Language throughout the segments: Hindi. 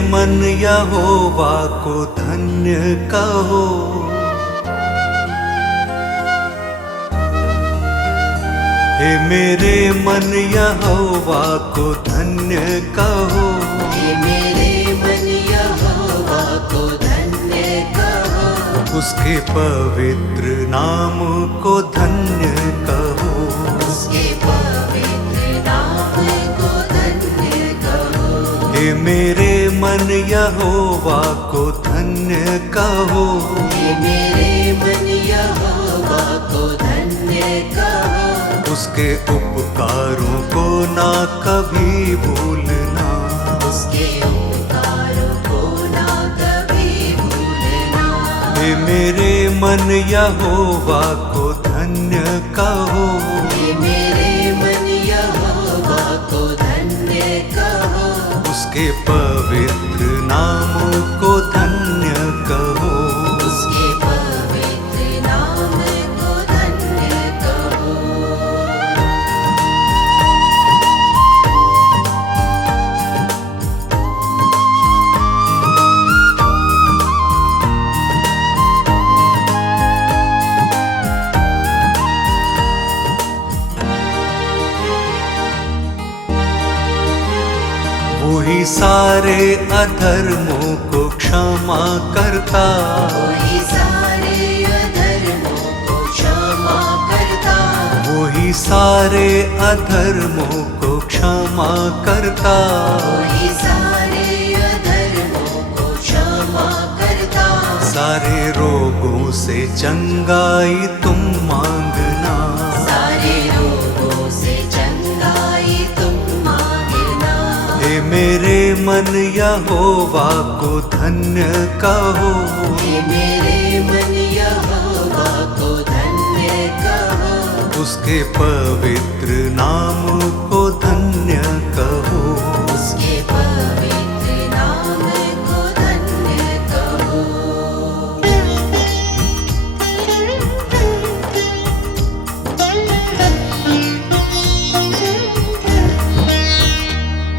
मन यहोवा को धन्य कहो। हे मेरे मन यहोवा को धन्य कहो। हे मेरे मन यहोवा को धन्य कहो। उसके पवित्र नाम को धन्य कहो। उसके पवित्र नाम को धन्य कहो। हे मेरे मन यहोवा को धन्य कहो। हे मेरे मन यहोवा को धन्य कहो। उसके उपकारों को ना कभी भूलना। उसके उपकारों को ना कभी भूलना। हे मेरे मन यहोवा को धन्य कहो। हे मेरे मन यहोवा को धन्य कहो। उसके पवित्र नाम को धन्य कहो। उसके पवित्र नाम को धन्य कहो। वही सारे अधर्मों को क्षमा करता। वही सारे अधर्मों को क्षमा करता। वही सारे अधर्मों को क्षमा करता। वही सारे अधर्मों को क्षमा करता। सारे रोगों से चंगाई तुम मांगना। सारे रोगों से चंगाई तुम मांगना। हे मेरे मन यहोवा को धन्य कहो। हे मेरे मन यहोवा को धन्य कहो। उसके पवित्र नाम को धन्य कहो। उसके पवित्र नाम को धन्य कहो।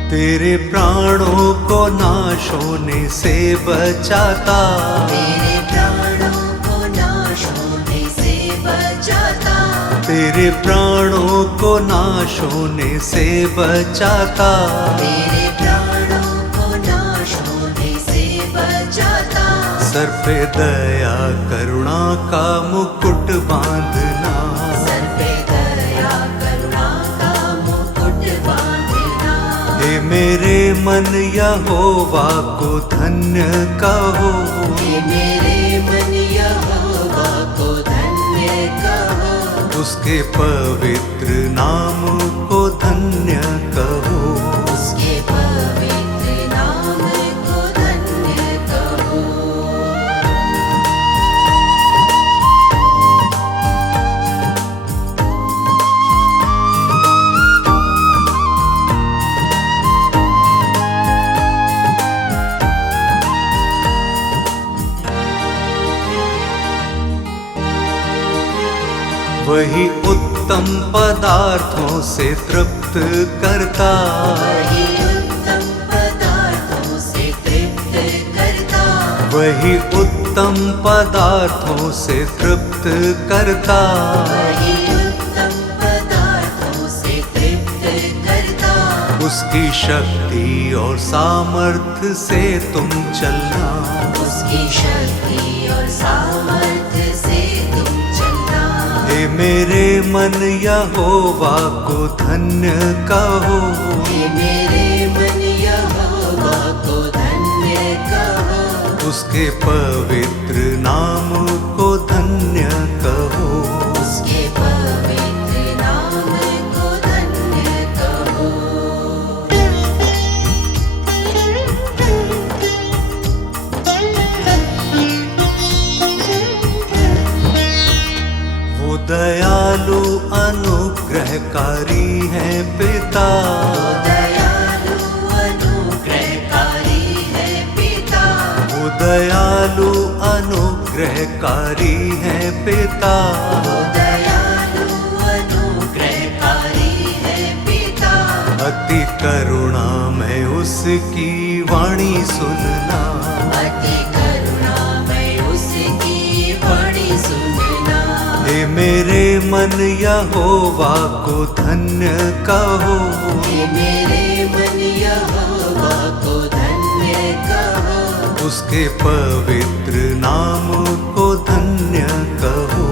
तेरे प्राणों को नाश होने से बचाता। तेरे प्राणों को नाश होने से बचाता। तेरे प्राणों को नाश होने से बचाता। तेरे प्राणों को नाश होने से बचाता। सर पे दया करुणा का मुकुट बांधना। सर पे दया करुणा का मुकुट बांधना। हे मेरे मन यहोवा को धन्य कहो। हे मेरे मन यहोवा को धन्य कहो। उसके पवित्र नाम को धन्य कहो। उसके पवित्र नाम को धन्य कहो। वही उत्तम पदार्थों से तृप्त करता। वही उत्तम पदार्थों से तृप्त करता। वही उत्तम पदार्थों से तृप्त करता। वही उत्तम पदार्थों से तृप्त करता। उसकी शक्ति और सामर्थ्य से तुम चलना। उसकी शक्ति और सामर्थ्य से तुम चलना। हे मेरे मन यहोवा को धन्य कहो। हे मेरे मन यहोवा को धन्य कहो। उसके पवित्र नाम को धन्य कहो। उसके पवित्र नाम को धन्य कहो। वो दयालु अनुग्रहकारी है पिता। दयालु अनुग्रहकारी है पिता। वो दयालु अनुग्रहकारी है पिता। दयालु अनुग्रहकारी है पिता। अति करुणा में उसकी वाणी सुनना। अति करुणामय उसकी बड़ी सुनना। हे मेरे मन यहोवा को धन्य कहो। हे मेरे मन यहोवा को धन्य कहो। उसके पवित्र नाम को धन्य कहो।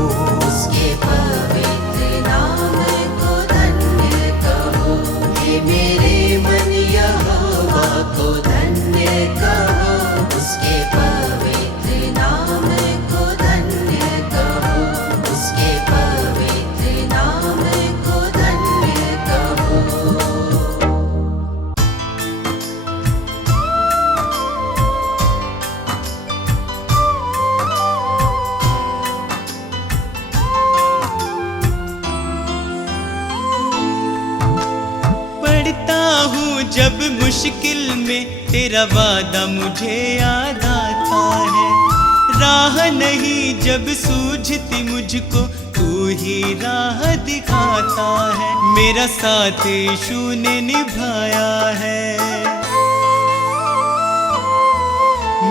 उसके पवित्र नाम को धन्य कहो। हे मेरे मन यहोवा को धन्य कहो। उसके पवित्र नाम को धन्य कहो। उसके पवित्र नाम को धन्य कहो। पढ़ता हूँ जब मुश्किल में तेरा वादा मुझे याद आता है। राह नहीं जब सूझती मुझको तू ही राह दिखाता है। मेरा साथ यीशु ने निभाया है।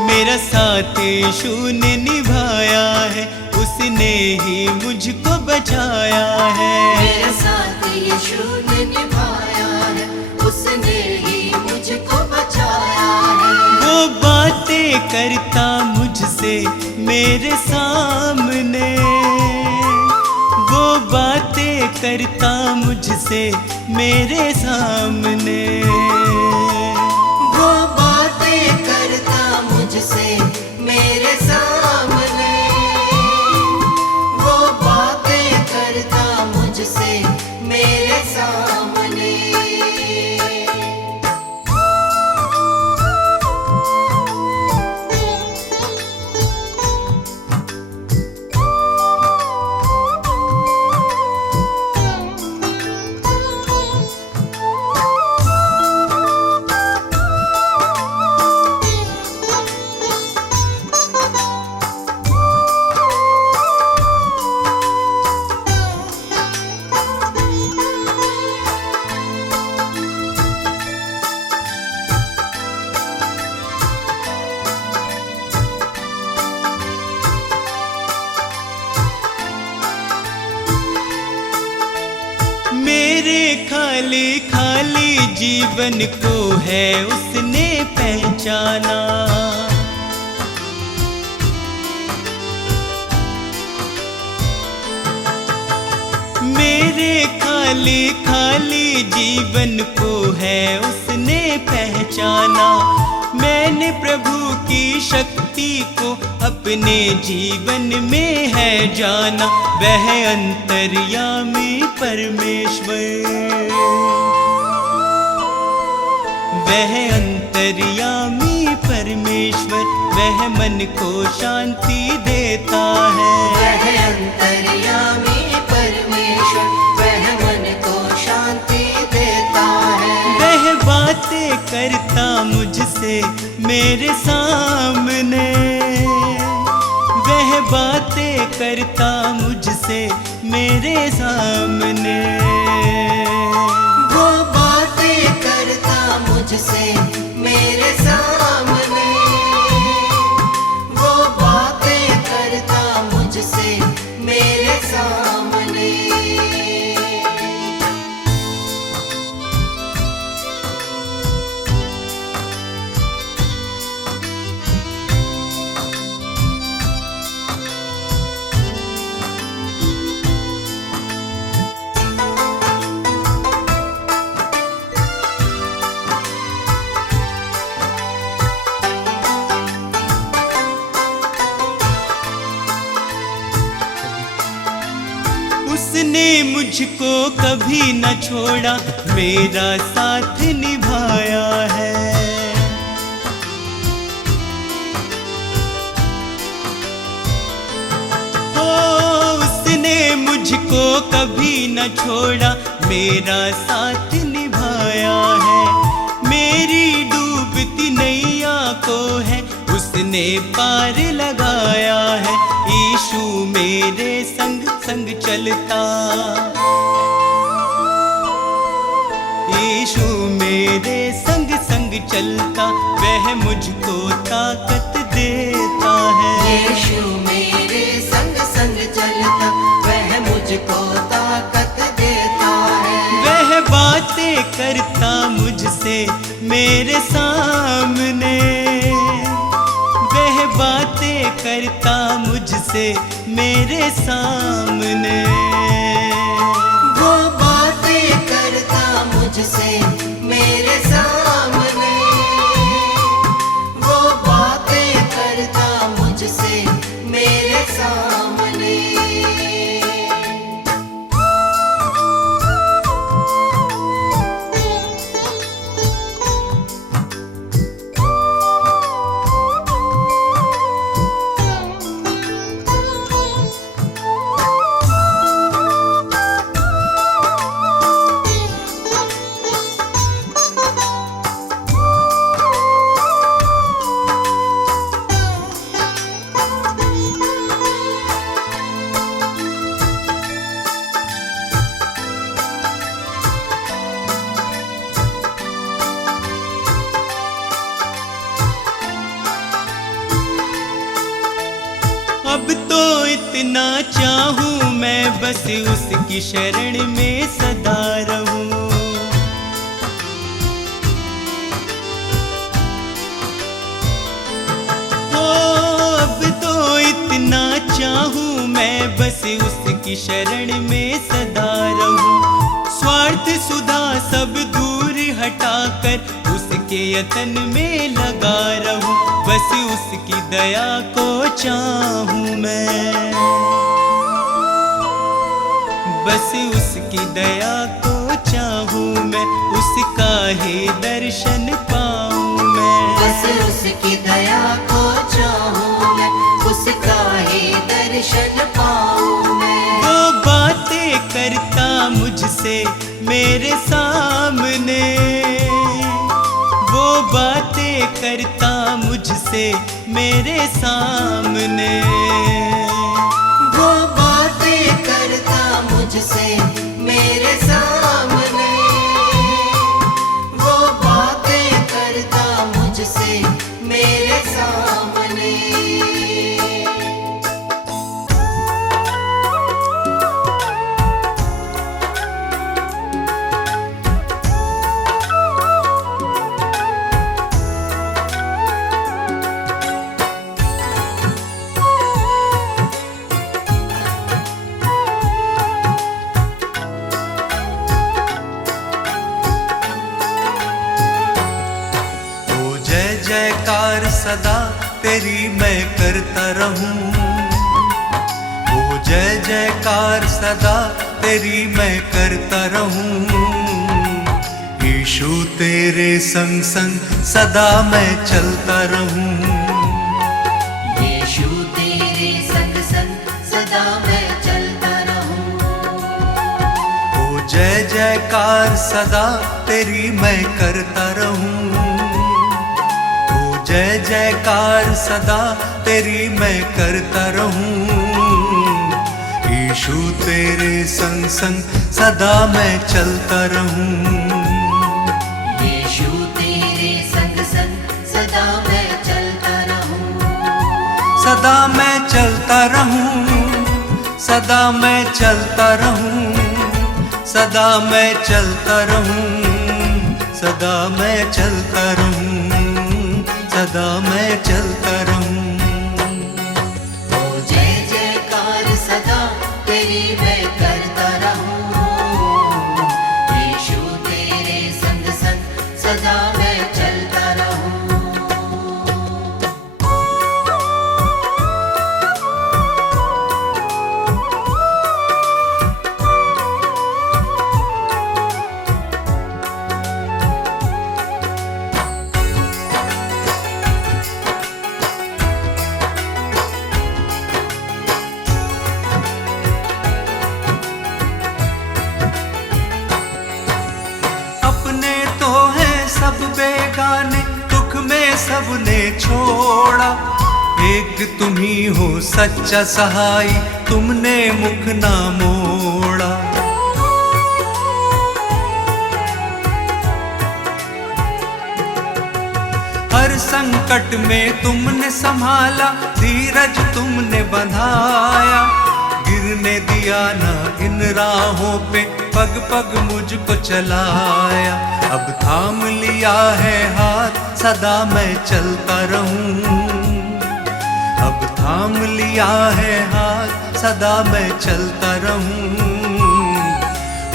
मेरा साथ यीशु ने निभाया है। उसने ही मुझको बचाया है। मेरा साथ यीशु ने निभाया है। उसने ही मुझको बचाया है। वो बातें करता मुझसे मेरे सामने। वो बातें करता मुझसे मेरे सामने। वो बातें करता मुझसे मेरे सामने। वो बातें करता मुझसे मेरे सामने। मेरे खाली खाली जीवन को है उसने पहचाना। मेरे खाली खाली जीवन को है उसने पहचाना। मैंने प्रभु की शक्ति को अपने जीवन में है जाना। वह अंतर्यामी परमेश्वर। वह अंतर्यामी परमेश्वर। वह मन को शांति देता है। वह अंतर्यामी परमेश्वर। वह मन को शांति देता है। वह बातें करता मुझसे मेरे सामने। वह बातें करता मुझसे मेरे सामने। वो बातें करता मुझसे मेरे सामने। वो बातें करता मुझसे मेरे सामने। उसने मुझको कभी न छोड़ा। मेरा साथ निभाया है। ओ उसने मुझको कभी न छोड़ा। मेरा साथ निभाया है। मेरी डूबती नैया को है उसने पार लगाया है। यीशु मेरे संग संग चलता। यीशु मेरे संग संग संग चलता वह मुझको ताकत देता है। यीशु मेरे संग संग चलता वह मुझको ताकत देता है। वह बातें करता मुझसे मेरे सामने, वह बातें करता मुझसे मेरे सामने। वो बातें करता मुझसे मेरे सामने, वो बातें करता मुझसे मेरे सामने। अब तो इतना चाहूं मैं बस उसकी शरण में सदा रहूं। हो अब तो इतना चाहूं मैं बस उसकी शरण में सदा रहूं। स्वार्थ सुधा सब दूर हटाकर उसके यतन में लगा रहूं। बस उसकी दया को चाहूं मैं, बस उसकी दया को चाहूं मैं, उसका ही दर्शन पाऊं मैं। बस उसकी दया को चाहूं मैं, उसका ही दर्शन पाऊं मैं। वो बातें करता मुझसे मेरे सामने, वो बातें करता मुझसे मेरे सामने। वो बातें करता मुझसे मेरे सामने, वो बातें करता मुझसे मेरे सामने। जयकार सदा तेरी मैं करता रहूं। ओ जय जयकार सदा तेरी मैं करता रहूं। यीशु तेरे संग संग सदा मैं चलता रहूं। यीशु तेरे संग संग सदा मैं चलता रहूं। ओ जय जयकार सदा तेरी मैं करता रहूं। जय जयकार सदा तेरी मैं करता रहूं। यीशु तेरे संग संग सदा मैं चलता रहूं। यीशु तेरे संग संग सदा मैं चलता रहूं। सदा मैं चलता रहूं, सदा मैं चलता रहूं, सदा मैं चलता रहूं, सदा मैं चलता रहूं, सदा मैं चलता रहूं। ओ जय जयकार सदा तेरी मैं करता रहूं। यीशु तेरे संग संग सदा मैं चलता रहूं। सब बेगाने दुख में सबने छोड़ा। एक तुम ही हो सच्चा सहाय, तुमने मुख ना मोड़ा। हर संकट में तुमने संभाला, धीरज तुमने बंधाया। गिरने दिया ना इन राहों पे, पग पग मुझको चलाया। अब थाम लिया है हाथ, सदा मैं चलता रहूं। अब थाम लिया है हाथ, सदा मैं चलता रहूं।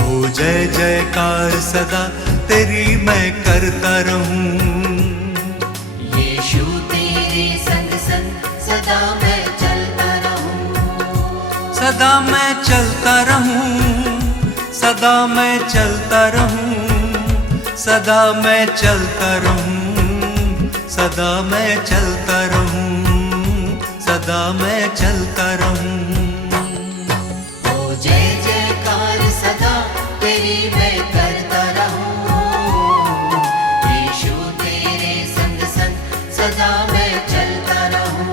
ओ जय जयकार सदा तेरी मैं करता रहूं। यीशु तेरे संग संग सदा मैं चलता रहूं। सदा मैं चलता रहूं, सदा मैं चलता रहूं। सदा मैं चलता रहूं, सदा मैं चलता रहूं। सदा मैं चलता रहूं। ओ जय जयकार सदा तेरी मैं करता रहूं। यीशु तेरे संग संग सदा मैं चलता रहूं।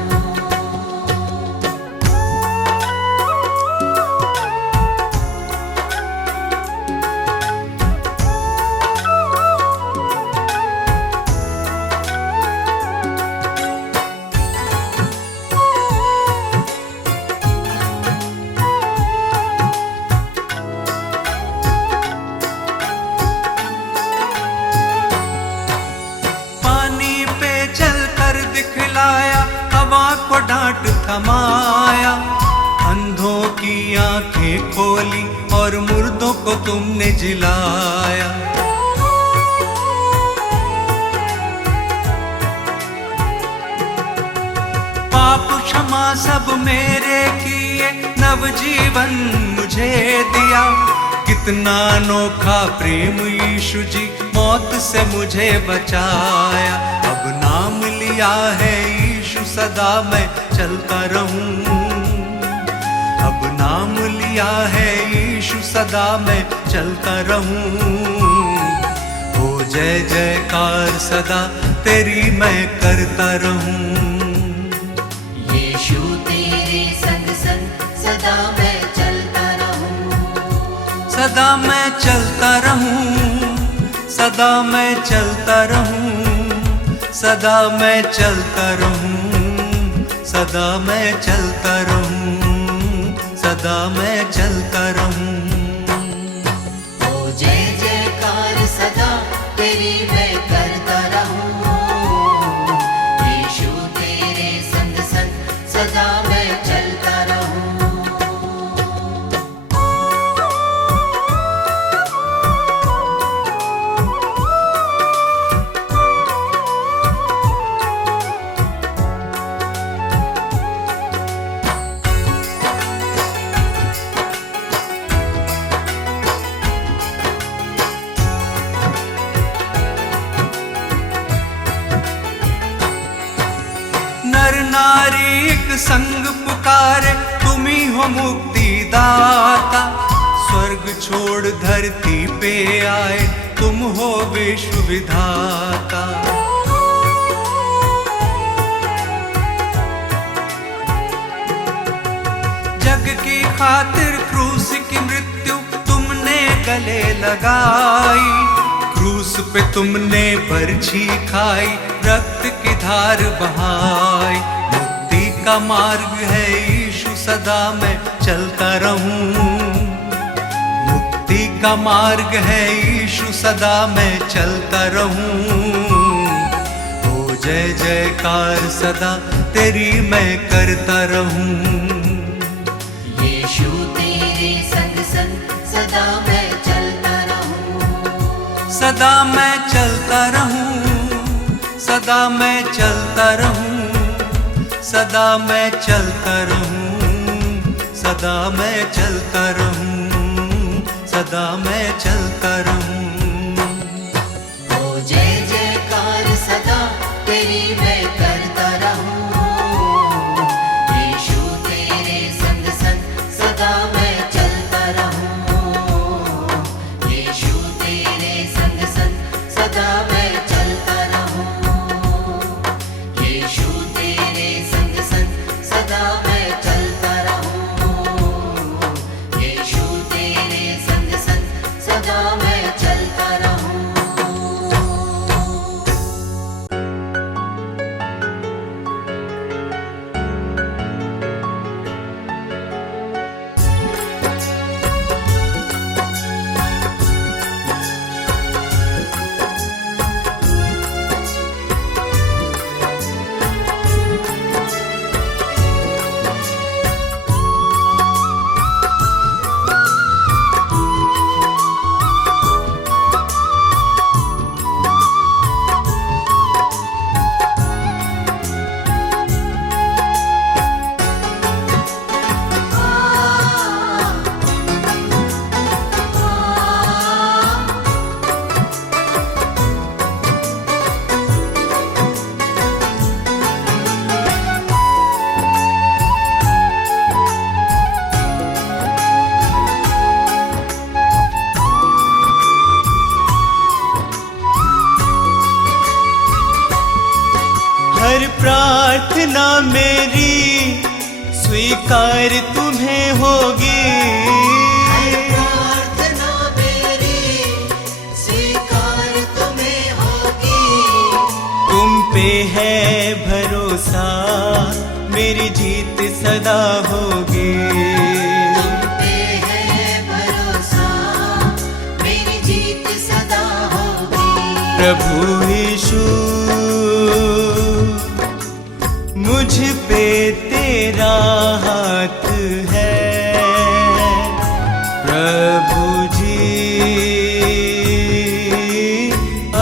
हवा को डांट थमाया, अंधों की आंखें खोली और मुर्दों को तुमने जिलाया। पाप क्षमा सब मेरे किए, नवजीवन मुझे दिया। कितना अनोखा प्रेम यीशु जी, मौत से मुझे बचाया। अब नाम लिया है यीशु, सदा मैं चलता रहूं। अब नाम लिया है यीशु, सदा मैं चलता रहूं। ओ जय जयकार सदा तेरी मैं करता रहूं। यीशु तेरे संग संग सदा मैं चलता रहूं। सदा मैं चलता रहूं, सदा मैं चलता रहूं। सदा मैं चलता रहूं, सदा मैं चलता रहूं। सदा मैं चलता रहूं। ओ जय जयकार सदा तेरी मैं करता रहूं। यीशु तेरे संग संग सदा मैं चलता रहूं। नर नारी एक संग पुकारे, तुम ही हो मुक्ति दाता। स्वर्ग छोड़ धरती पे आए, तुम हो विश्व विधाता। जग की खातिर क्रूस की मृत्यु तुमने गले लगाई। क्रूस पे तुमने बरछी खाई, रक्त की धार बहाई। मुक्ति का मार्ग है यीशु, सदा मैं चलता रहूं। मुक्ति का मार्ग है यीशु, सदा मैं चलता रहूं। ओ जय जयकार सदा तेरी मैं करता रहूं। यीशु तेरे संग संग सदा मैं चलता रहूं। सदा मैं चलता रहूं, सदा मैं चलता रहूं। सदा मैं चलता रहूं, सदा मैं चलता रहूं। सदा मैं चलता रहूं। ओ जय जयकार सदा तेरी मैं करता रहूं। यीशु तेरे संग संग सदा मैं चलता रहूं। यीशु तेरे संग संग सदा मैं चलता रहूं। यीशु तेरे संग संग सदा मैं चलता रहूं। यीशु तेरे संग संग सदा मैं चलता रहूं। प्रार्थना मेरी स्वीकार तुम्हें होगी। प्रार्थना मेरी स्वीकार तुम्हें होगी। तुम पे है भरोसा मेरी जीत सदा होगी। तुम पे है भरोसा मेरी जीत सदा होगी। प्रभु यीशु मुझ पे तेरा हाथ है। प्रभु जी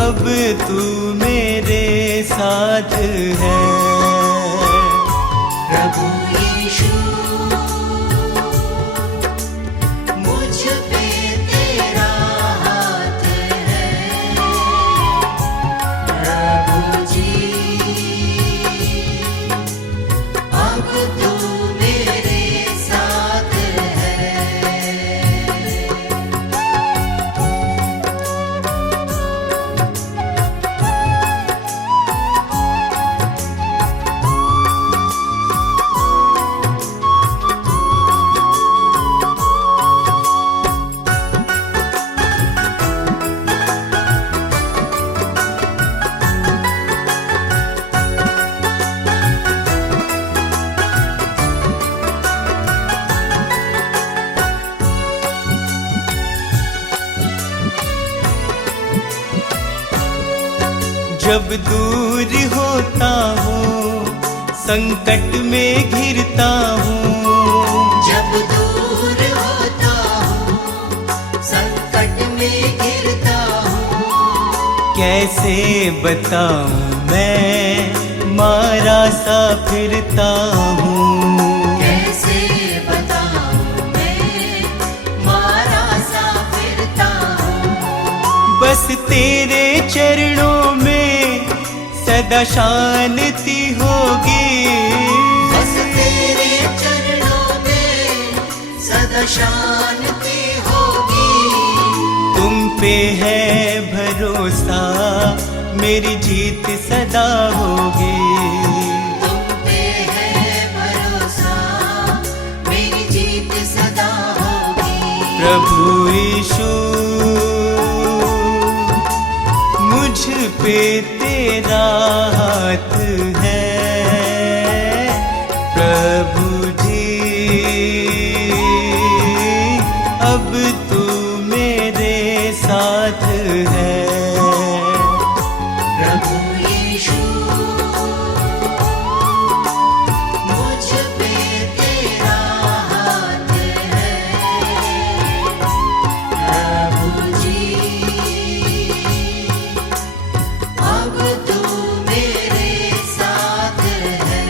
अब तू मेरे साथ है। प्रभु यीशु मुझ पे तेरा हाथ है। प्रभु जी अब तू मेरे साथ है। जब दूर होता हूँ संकट में घिरता हूँ। जब दूर होता हूँ संकट में गिरता हूँ। कैसे बताऊँ मैं मारा सा फिरता हूँ। कैसे बताऊँ मैं मारा सा फिरता हूँ। बस तेरे चरणों में सदा शांति होगी। बस तेरे चरणों में सदा शांति होगी। तुम पे है भरोसा मेरी जीत सदा होगी। तुम पे है भरोसा मेरी जीत सदा होगी। प्रभु यीशु मुझ पे तेरा हाथ है। प्रभु जी अब तू मेरे साथ है। प्रभु यीशु मुझ पे तेरा हाथ है। प्रभु जी अब तू मेरे साथ है।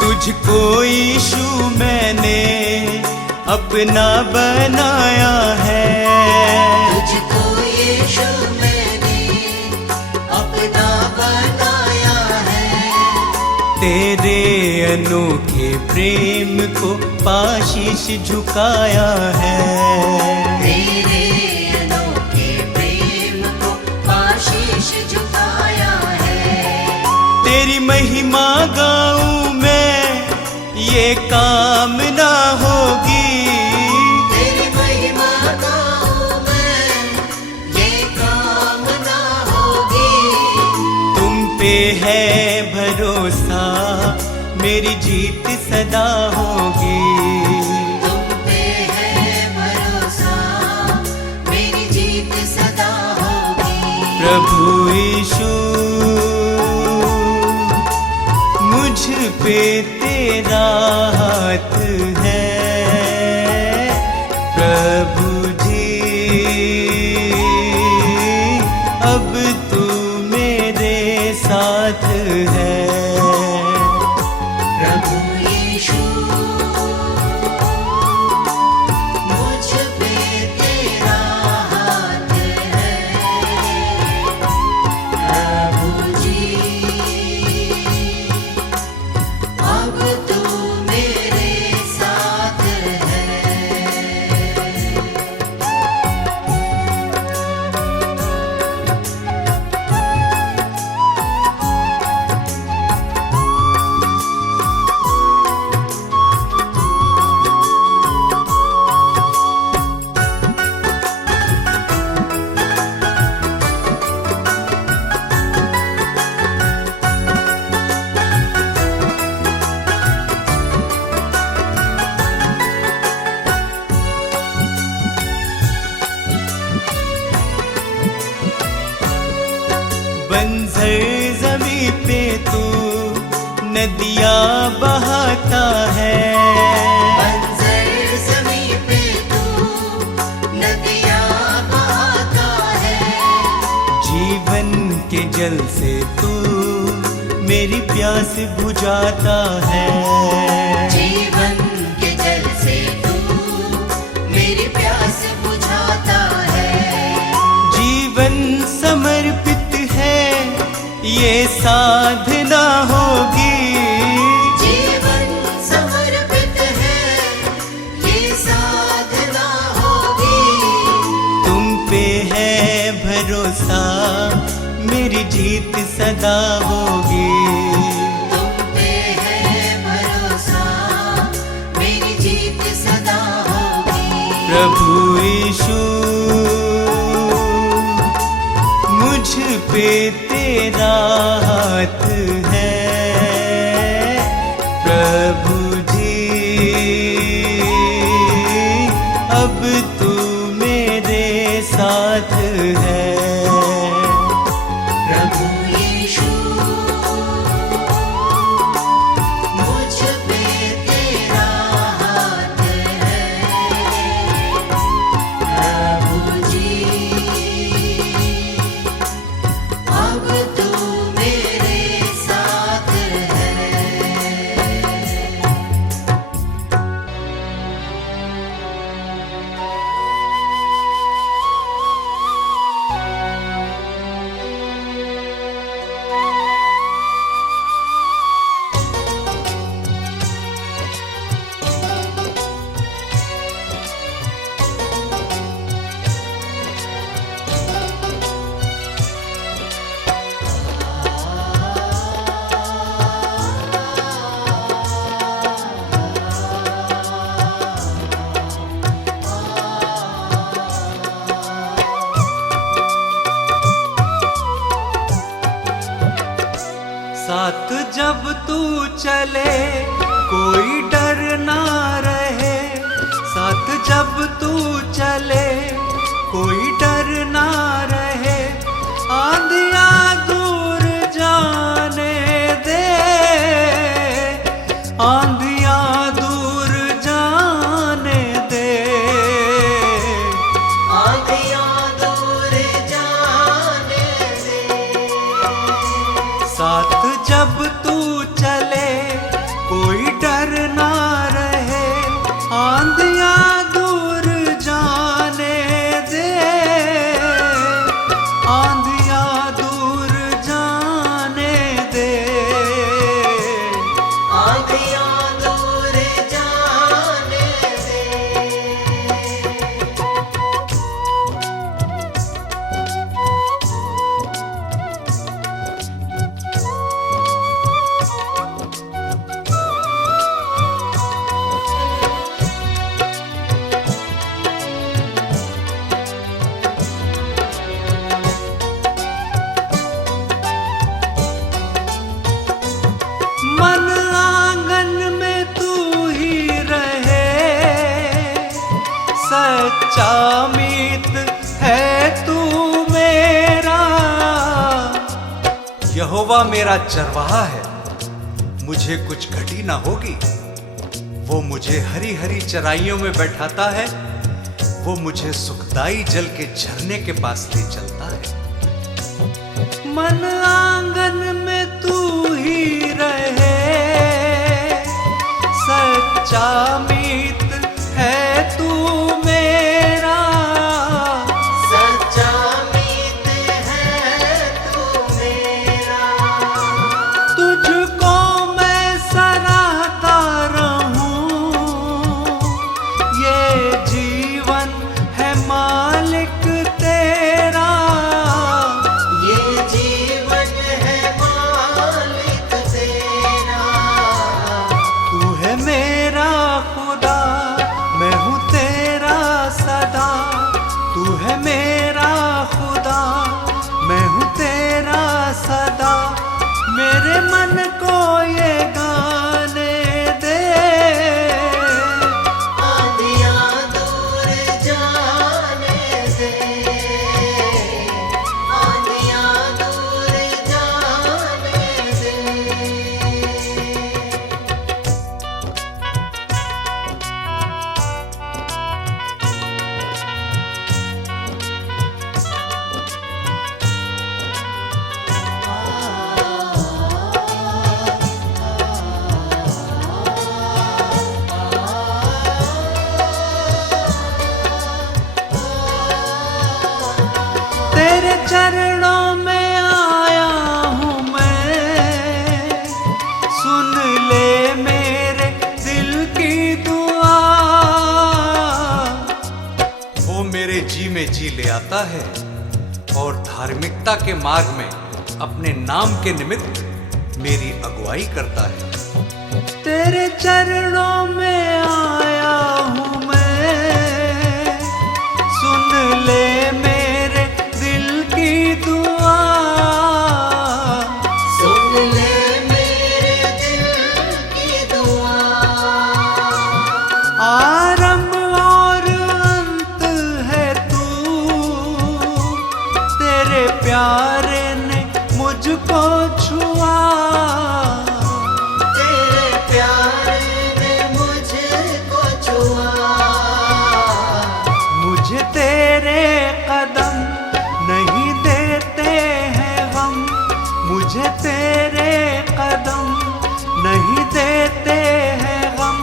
तुझको यीशु मैंने अपना बनाया है। तुझको यीशु मैंने अपना बनाया है। तेरे अनोखे प्रेम को पाशीश झुकाया है। तेरे अनोखे प्रेम को आशीष झुकाया है। तेरी महिमा गाऊं मैं ये कामना होगी। तेरी महिमा गाऊं मैं ये कामना होगी। तुम पे है भरोसा मेरी जीत सदा होगी। तुम पे है भरोसा मेरी जीत सदा होगी। प्रभु यीशु मुझ पे तेरा हाथ है। प्रभु जी अब तू मेरे साथ है। पे तू नदियाँ बहाता है। बंजर ज़मीं पे तू नदियाँ बहाता है। जीवन के जल से तू मेरी प्यास बुझाता है। जीवन के जल से तू मेरी प्यास बुझाता है। जीवन समर्पित है ये साधना होगी। जीवन समर्पित है ये साधना होगी। तुम पे है भरोसा मेरी जीत सदा होगी। तुम पे है भरोसा मेरी जीत सदा होगी। प्रभु यीशु मुझ पे तेरा हाथ है। प्रभु जी अब तू मेरे साथ है। प्रभु यीशु मुझ पे तेरा हाथ है। प्रभु जी अब तू मेरे साथ है। साथ जब तू चले कोई डर ना रहे। साथ जब तू चले कोई डर ना रहे। आंधियाँ दूर जाने दे। आंधियाँ दूर जाने दे। आंधियाँ दूर जाने दे। साथ जब तू चले कोई डर ना रहे। आंधियाँ दूर जाने दे। आंधियाँ दूर जाने दे। आंधियाँ दूर जाने दे। मन आंगन में तू ही रहे। सच्चा मीत है तू मेरा। यहोवा मेरा चरवाहा है, मुझे कुछ घटी ना होगी। वो मुझे हरी हरी चराइयों में बैठाता है। वो मुझे सुखदाई जल के झरने के पास ले चलता है। मन आंगन में तू ही रहे। सच्चा मीत है तू मेरा। सच्चा मीत है तू मेरा। तुझको मैं सराहता रहूं। ये जीवन है मालिक तेरा। ये जीवन है मालिक तेरा। तू है मेरा जी ले आता है और धार्मिकता के मार्ग में अपने नाम के निमित्त मेरी अगुवाई करता है। तेरे चरणों में आया हूँ मैं, सुन ले मेरे दिल की दुआ, सुन ले मेरे दिल की दुआ। आरंभ और अंत है तू, तेरे प्यारे ने मुझको छुआ, तेरे प्यार ने मुझको छुआ। मुझे तेरे कदम नहीं देते हैं गम, मुझे तेरे कदम नहीं देते हैं गम,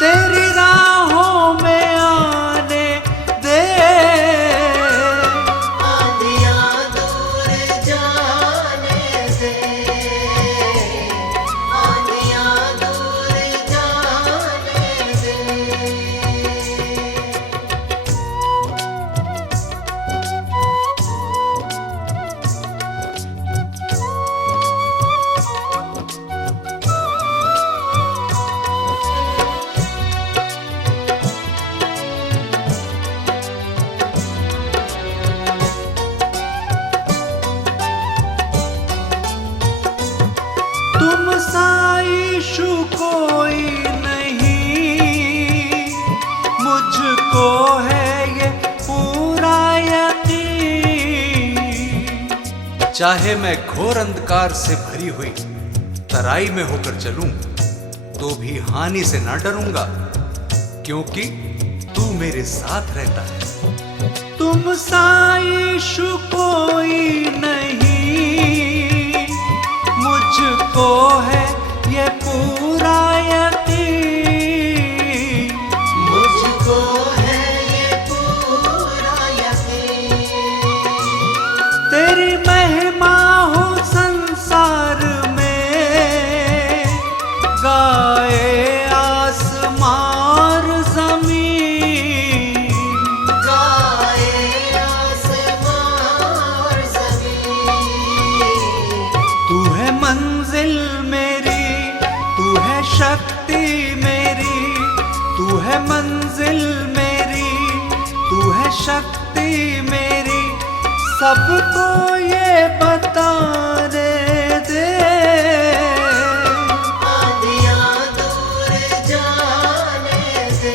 तेरी राहों में आने दे। आंधियाँ दूर जाने दे, आंधियाँ दूर जाने दे। तुम सा यीशु कोई नहीं, मुझको है ये पूरा यकीन। चाहे मैं घोर अंधकार से भरी हुई तराई में होकर चलूं, तो भी हानि से ना डरूंगा, क्योंकि तू मेरे साथ रहता है। तुम सा यीशु कोई नहीं, मुझको है ये पूरा यकीन। मुझको है ये पूरा यकीन। तेरी महिमा हो संसार में, गाए आसमान जमीन, गाए आसमां और ज़मीन। तू है मंजिल मेरी, तू है शक्ति मेरी, तू है मंजिल मेरी, तू है शक्ति मेरी, सबको ये बताने दे। आंधियाँ दूर जाने दे,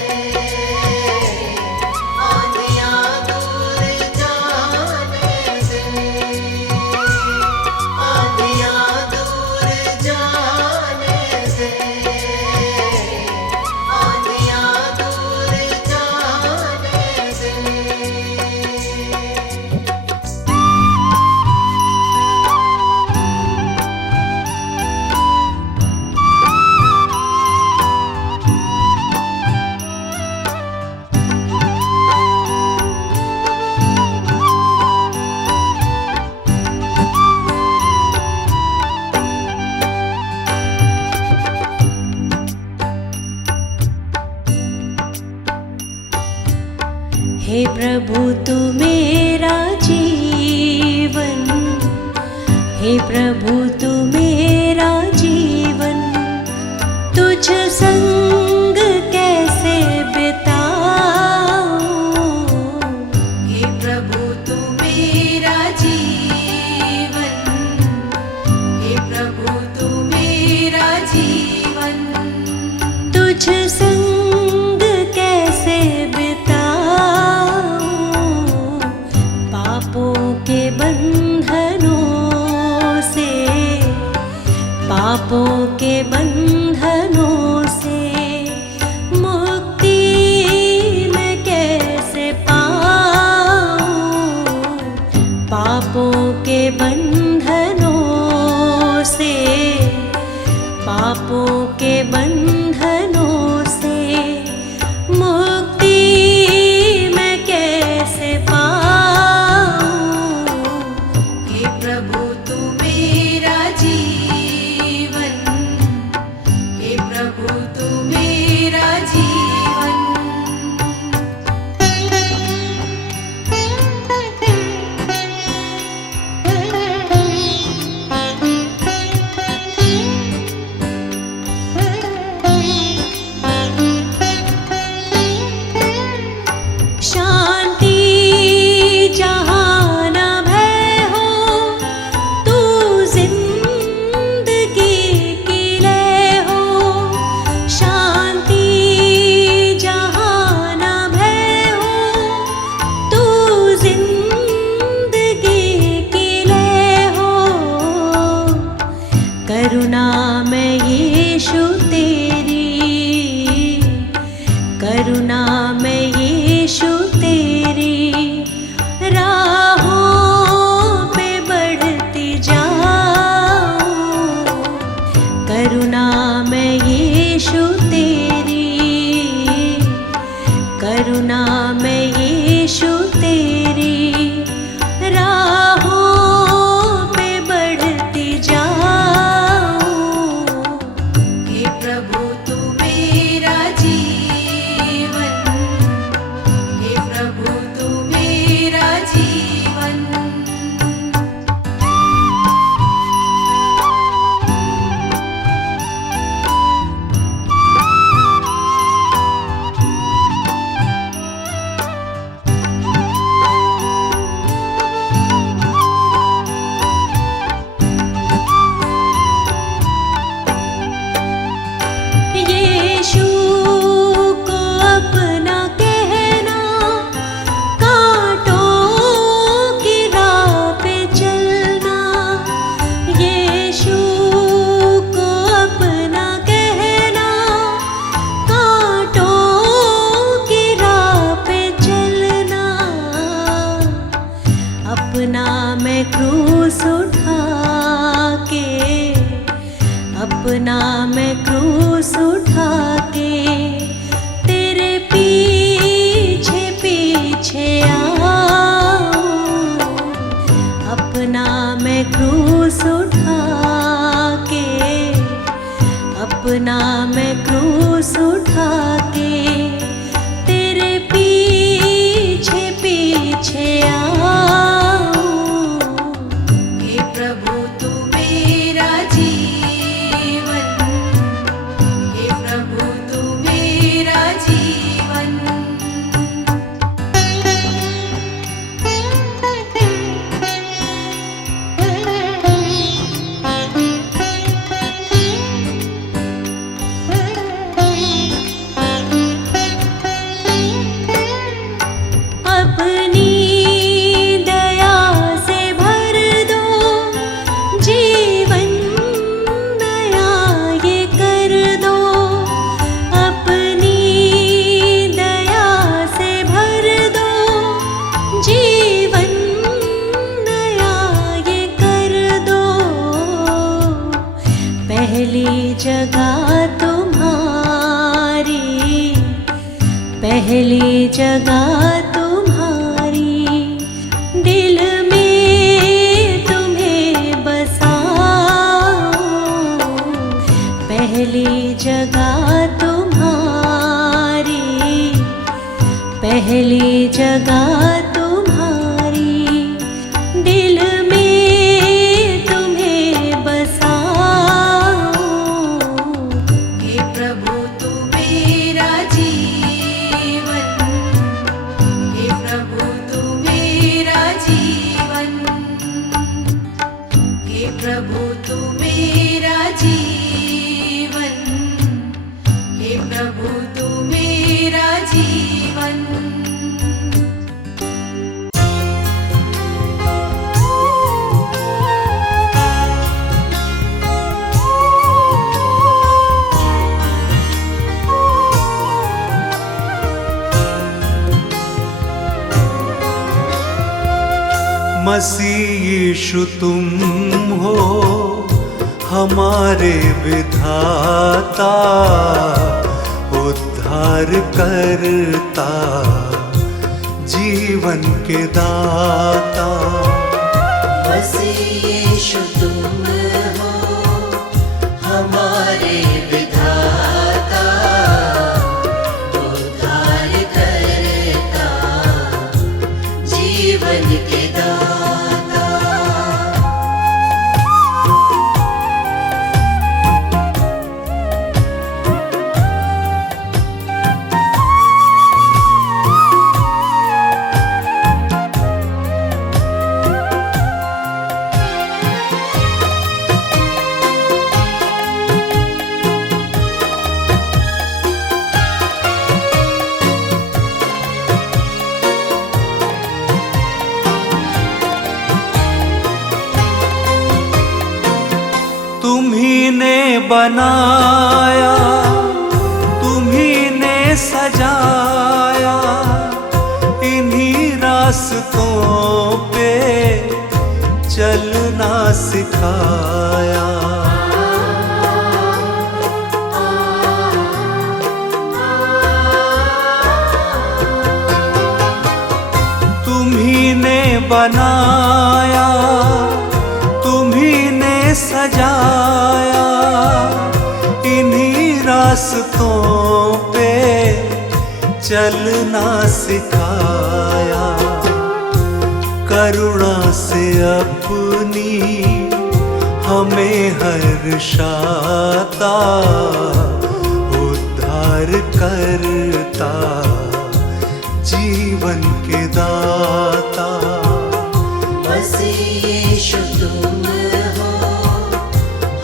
आंधियाँ दूर जाने दे, आंधियाँ दूर जाने दे, आंधियाँ दूर जाने दे। हे प्रभु तू मेरा जीवन, हे प्रभु तू मेरा जीवन, तुझ संग कैसे बिताऊं। हे प्रभु तू मेरा जीवन, हे प्रभु तू मेरा जीवन। तुझ संग कैसे बिताऊं, पापों के बंधनों से, पापों के बंधनों से मुक्ति मैं कैसे पाऊं। पापों के बंधनों से, पापों के बंधनों से मुक्ति मैं कैसे पाऊं। हे प्रभु तू मेरा जीवन, हे प्रभु तू मेरा जीवन। यीशु तेरी, करुणा में यीशु तेरी राहों पे बढ़ती जाऊं। हे प्रभु तू मेरा जीवन, हे प्रभु तू मेरा जीवन। यीशु को अपना कहना, कांटों की राह पे चलना। यीशु को अपना कहना, कांटों की राह पे चलना। अपना मैं क्रूस उठा के, अपना मैं क्रूस उठा के तेरे पीछे पीछे आऊं। अपना मैं क्रूस उठा के, अपना मैं क्रूस उठा के तेरे पीछे पीछे आऊं। हे प्रभु तू मेरा जीवन, हे प्रभु तू मेरा जीवन। अपनी दया से भर दो, जीवन नया ये कर दो। अपनी दया से भर दो, जीवन नया ये कर दो। पहली जगह तुम्हारी, पहली जगह तुम्हारी, दिल में तुम्हें बसाऊं। पहली जगह तुम्हारी, पहली जगह तुम्हारी, दिल में तुम्हें बसाऊं। हे प्रभु तू मेरा जीवन, हे प्रभु तू मेरा जीवन। हे प्रभु तू मेरा जीवन, हे प्रभु तू मेरा जीवन। मसीह यीशु तुम हो हमारे विधाता, उद्धार करता, जीवन के दाता। मसीह यीशु तुम हो हमारे विधाता, उद्धार करता, जीवन के दाता। बनाया, तुम्ही ने सजाया, इन्हीं रास्तों पे चलना सिखाया। बनाया, तुम्ही ने सजाया, इन्हीं रास्तों पे चलना सिखाया। करुणा से अपनी हमें हर्षाता, उद्धार करता, जीवन के दाता। मसीह यीशु तुम हो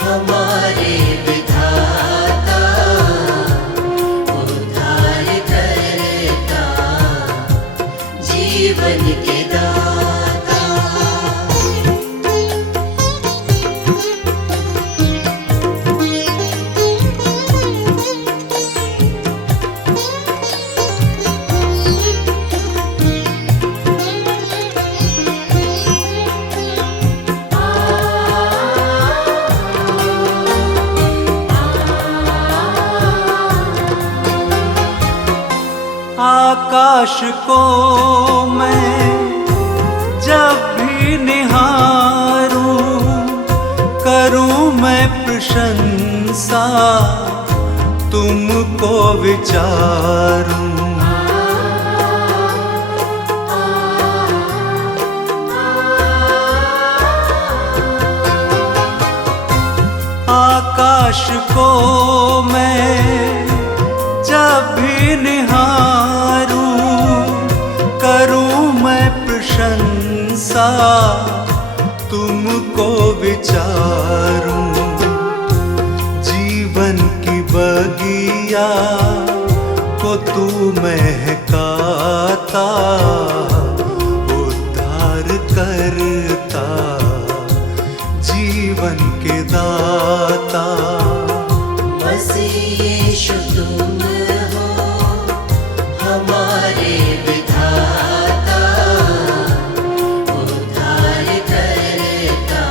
हमारे विधाता, उद्धार करता, जीवन के दाता। आकाश को मैं जब भी निहारूं, करूं मैं प्रशंसा, तुमको विचारूं। आकाश को मैं जब भी निहारूं, करूं मैं प्रशंसा, तुमको विचारूं। जीवन की बगिया को तू महकाता, उद्धार करता, जीवन के दाता। मसीह यीशु तुम हो हमारे विधाता, उद्धार करता,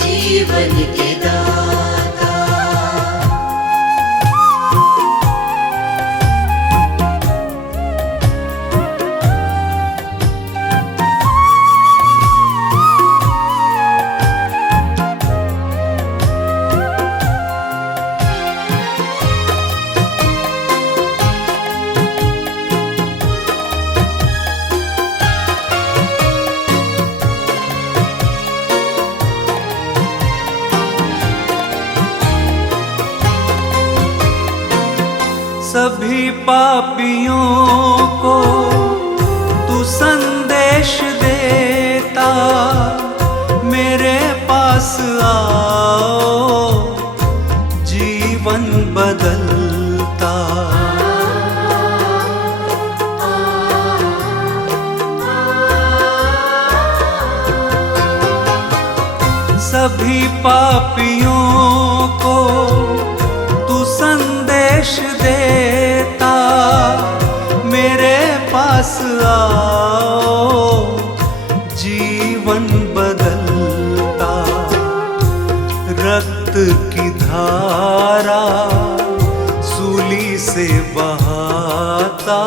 जीवन के दाता। सभी पापियों को तू संदेश देता, मेरे पास आओ, जीवन बदलता। सभी पापियों को तू संदेश देता, मेरे पास आओ, जीवन बदलता। रक्त की धारा सूली से बहाता,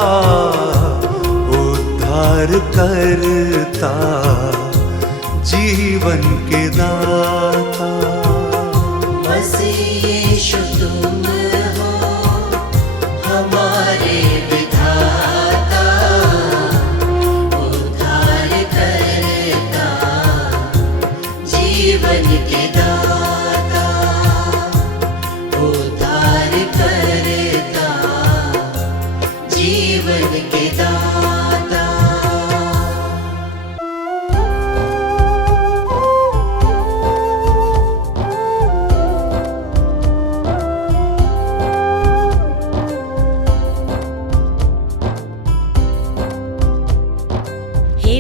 उद्धार करता, जीवन के दाता। मसीह यीशु तुम हो हमारे विधाता, उद्धार करता, जीवन के दाता, उद्धार करता, जीवन के दाता।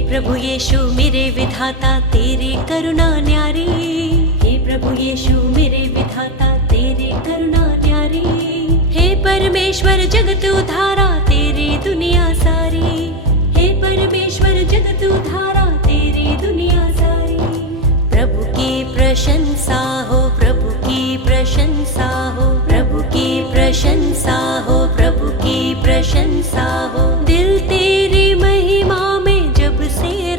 प्रभु यीशु मेरे विधाता तेरी करुणा न्यारी, हे प्रभु यीशु मेरे विधाता तेरी करुणा न्यारी। हे परमेश्वर जगत उद्धारा तेरी दुनिया सारी, हे परमेश्वर जगत उद्धारा तेरी दुनिया सारी। प्रभु की प्रशंसा हो, प्रभु की प्रशंसा हो, प्रभु की प्रशंसा हो, प्रभु की प्रशंसा हो। दिल तेरी महिमा में जब से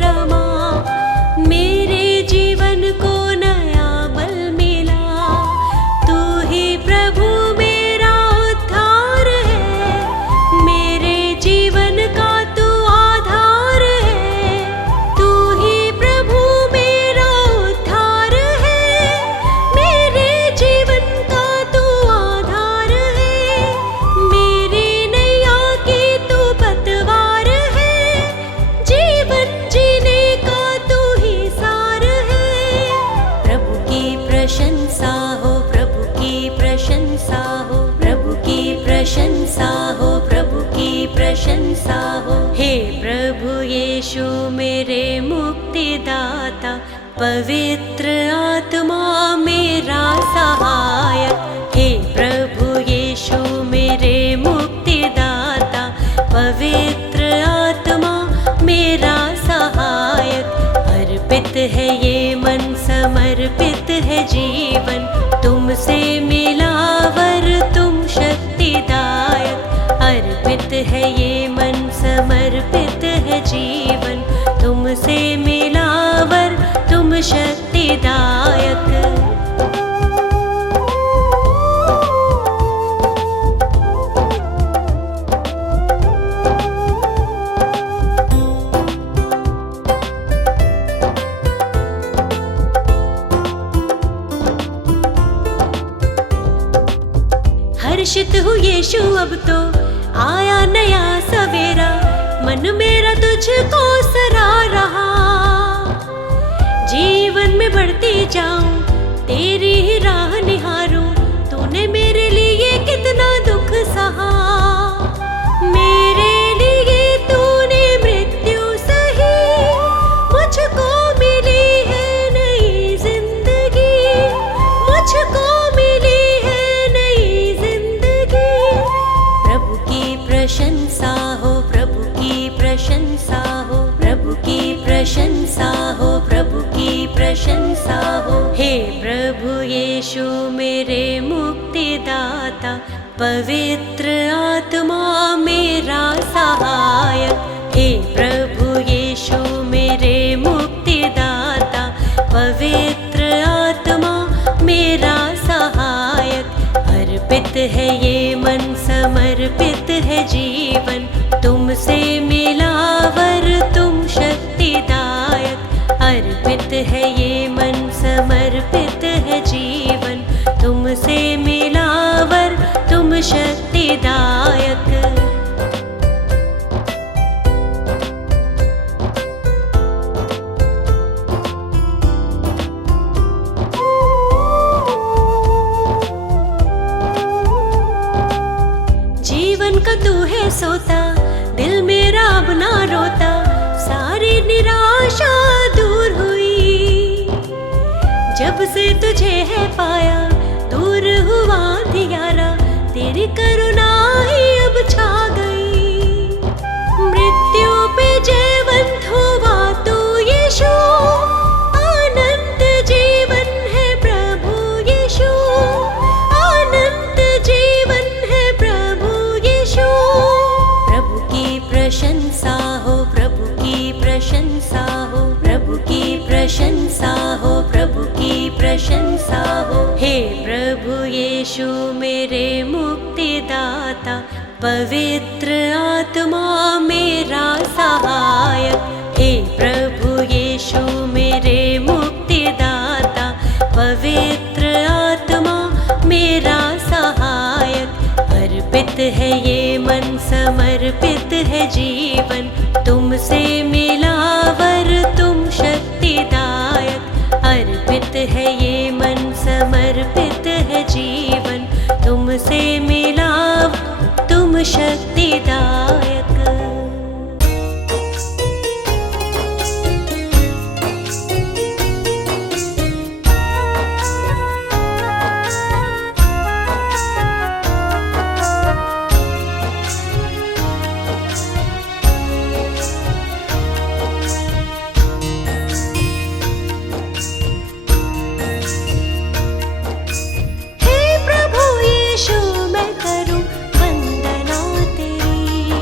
दाता, पवित्र आत्मा मेरा सहायक। हे प्रभु यीशु मेरे मुक्ति दाता, पवित्र आत्मा मेरा सहायक। अर्पित है ये मन, समर्पित है जीवन, तुमसे मिला वर तुम शक्तिदायक। अर्पित है ये मन, समर्पित है जीवन, तुमसे मिला वर तुम शक्तिदायक। हर्षित हूँ यीशु, अब तो आया नया सवेरा, मन मेरा तुझको सरा रहा। जीवन में बढ़ती जाऊं, तेरी ही राह निहारूं, तूने मेरे लिए कितना दुख सहा। मेरे लिए तूने मृत्यु सही, मुझको मिली है नई जिंदगी, मुझको मिली है नई जिंदगी। प्रभु की प्रशंसा हो, प्रभु की प्रशंसा हो, प्रभु की प्रशंसा हो, प्रभु की प्रशंसा हो। हे प्रभु यीशु मेरे मुक्ति दाता, पवित्र आत्मा मेरा सहायक। हे प्रभु यीशु मेरे मुक्ति दाता, पवित्र आत्मा मेरा सहायक। अर्पित है ये मन, समर्पित है जीवन, तुमसे मिला वर तुम शक्तिदायक। अर्पित है ये मन, समर्पित है जीवन, तुमसे मिला वर तुम शक्तिदायक। जीवन का तू है सोता, दिल मेरा अब ना रोता, सारी निराशा दूर हुई। जब से तुझे है पाया, दूर हुआ अंधियारा, तेरी करुणा ही अब छा गई। मृत्यु पे जयवंत हुआ तू यीशु, अनंत जीवन है प्रभु यीशु, अनंत जीवन है प्रभु यीशु। प्रभु की प्रशंसा हो, प्रभु की प्रशंसा हो, प्रभु की प्रशंसा हो, प्रभु की प्रशंसा हो। हे प्रभु यीशु मेरे मुक्ति दाता, पवित्र आत्मा मेरा सहायक। हे प्रभु यीशु मेरे मुक्ति दाता, पवित्र आत्मा मेरा सहायक। अर्पित है ये मन, समर्पित है जीवन, तुमसे मिला वर तुम शक्तिदायक। अर्पित है ये मन, समर्पित है जीवन, तुमसे मिला तुम शक्तिदायक। हे प्रभु यीशु मैं करूं वंदना तेरी,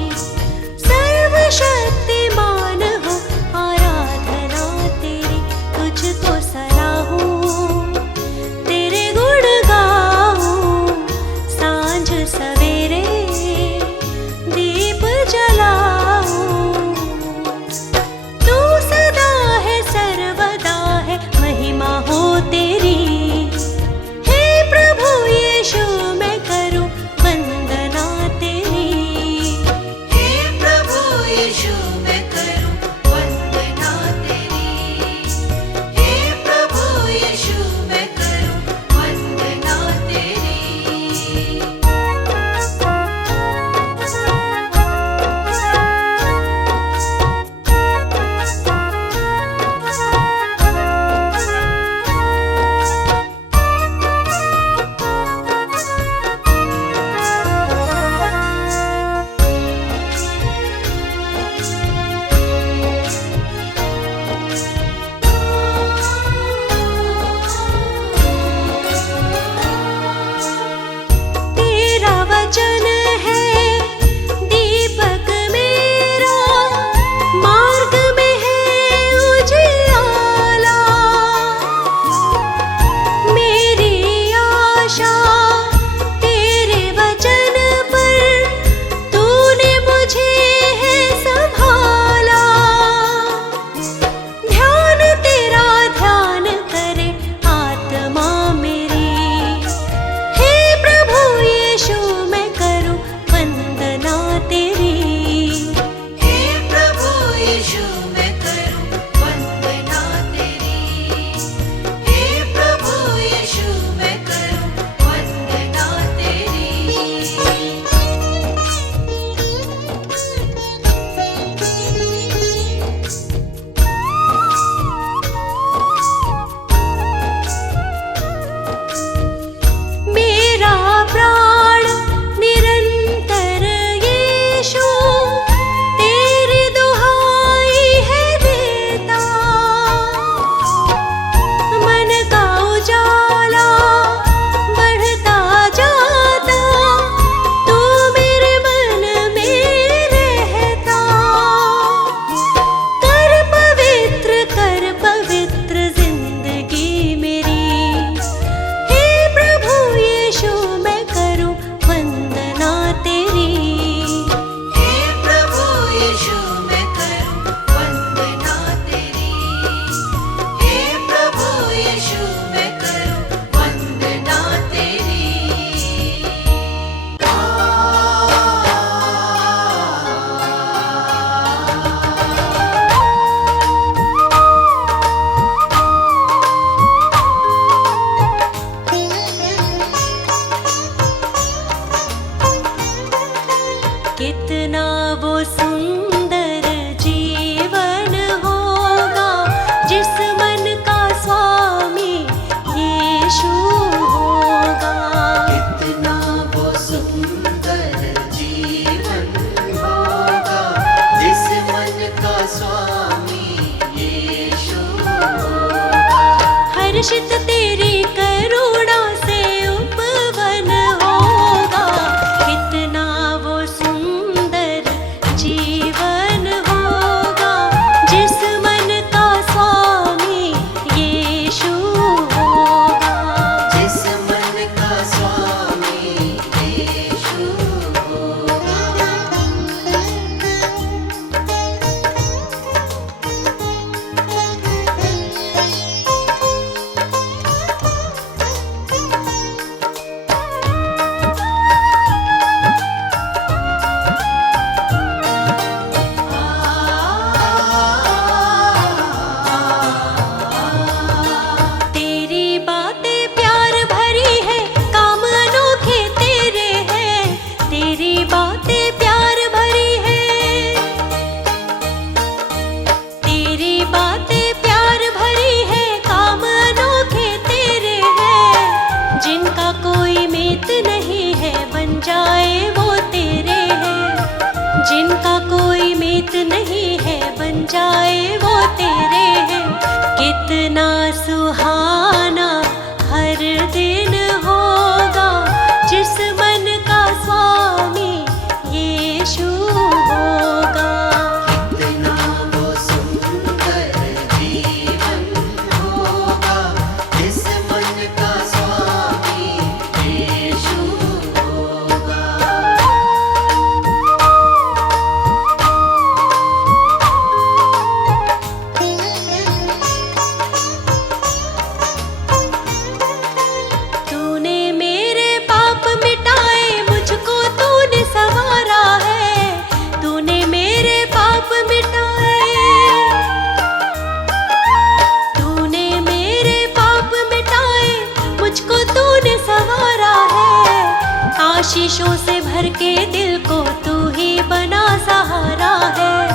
आशीषों से भर के दिल को तू ही बना सहारा है।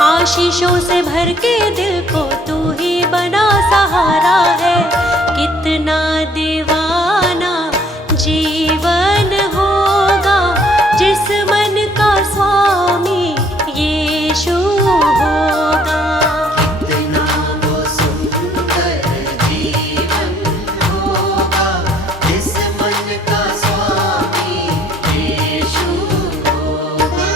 आशीषों से भर के दिल को तू ही बना सहारा है। कितना दीवाना जीवन होगा जिस मन का स्वामी यीशु होगा। कितना वो सुंदर जीवन होगा जिस मन का स्वामी यीशु होगा।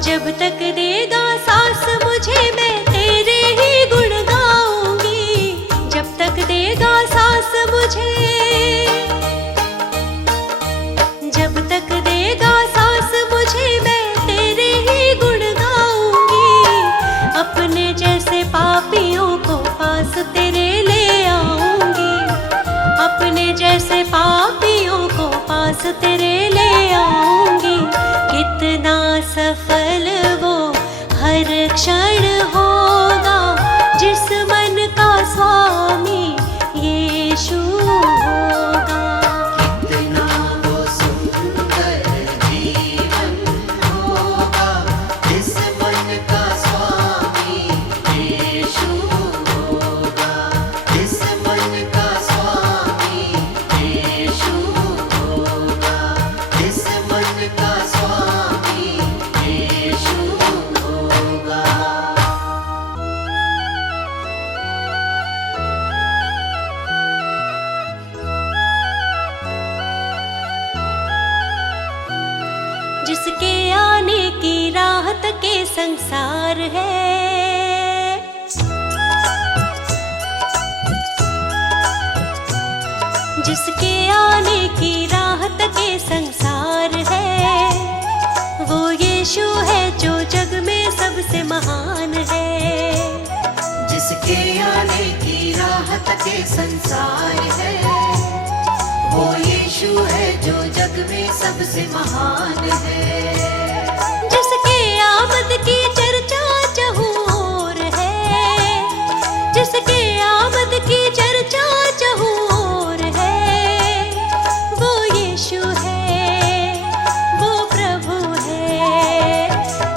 जब तक देगा सांस मुझे मैं तेरे ही गुण गाऊंगी। जब तक देगा सांस मुझे, जब तक देगा सांस मुझे मैं तेरे ही गुण गाऊंगी। अपने जैसे पापियों को पास तेरे ले आऊंगी। अपने जैसे पापियों को पास तेरे ले आऊंगी। कितना सफल वो हर क्षण होगा जिस मन का स्वामी यीशु होगा। कितना वो सुंदर जीवन होगा जिस मन का स्वामी यीशु होगा। जिस मन का स्वामी यीशु होगा। जिस मन का स्वामी यीशु होगा। जिसके आने की राहत के संसार है। जिसके आने की राहत के संसार है। वो यीशु है जो जग में सबसे महान है। जिसके आने की राहत के संसार है। वो यीशु है जो जग में सबसे महान है। जिसके आमद की चर्चा चहु ओर है। जिसके आमद की चर्चा चहु ओर है। वो यीशु है, वो प्रभु है।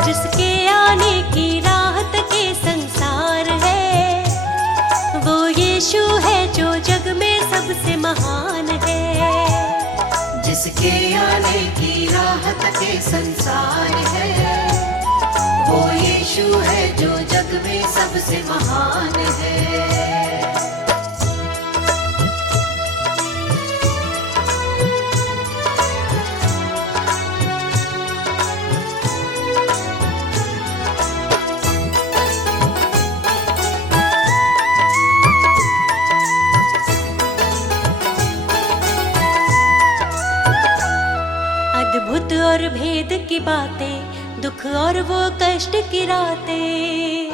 जिसके आने की राहत के संसार है। वो यीशु है जो जग में सबसे महान है। जिसके आने की राहत के संसार है। वो यीशु है जो जग में सबसे महान है। अद्भुत और भेद की बातें, दुख और वो कष्ट की रातें।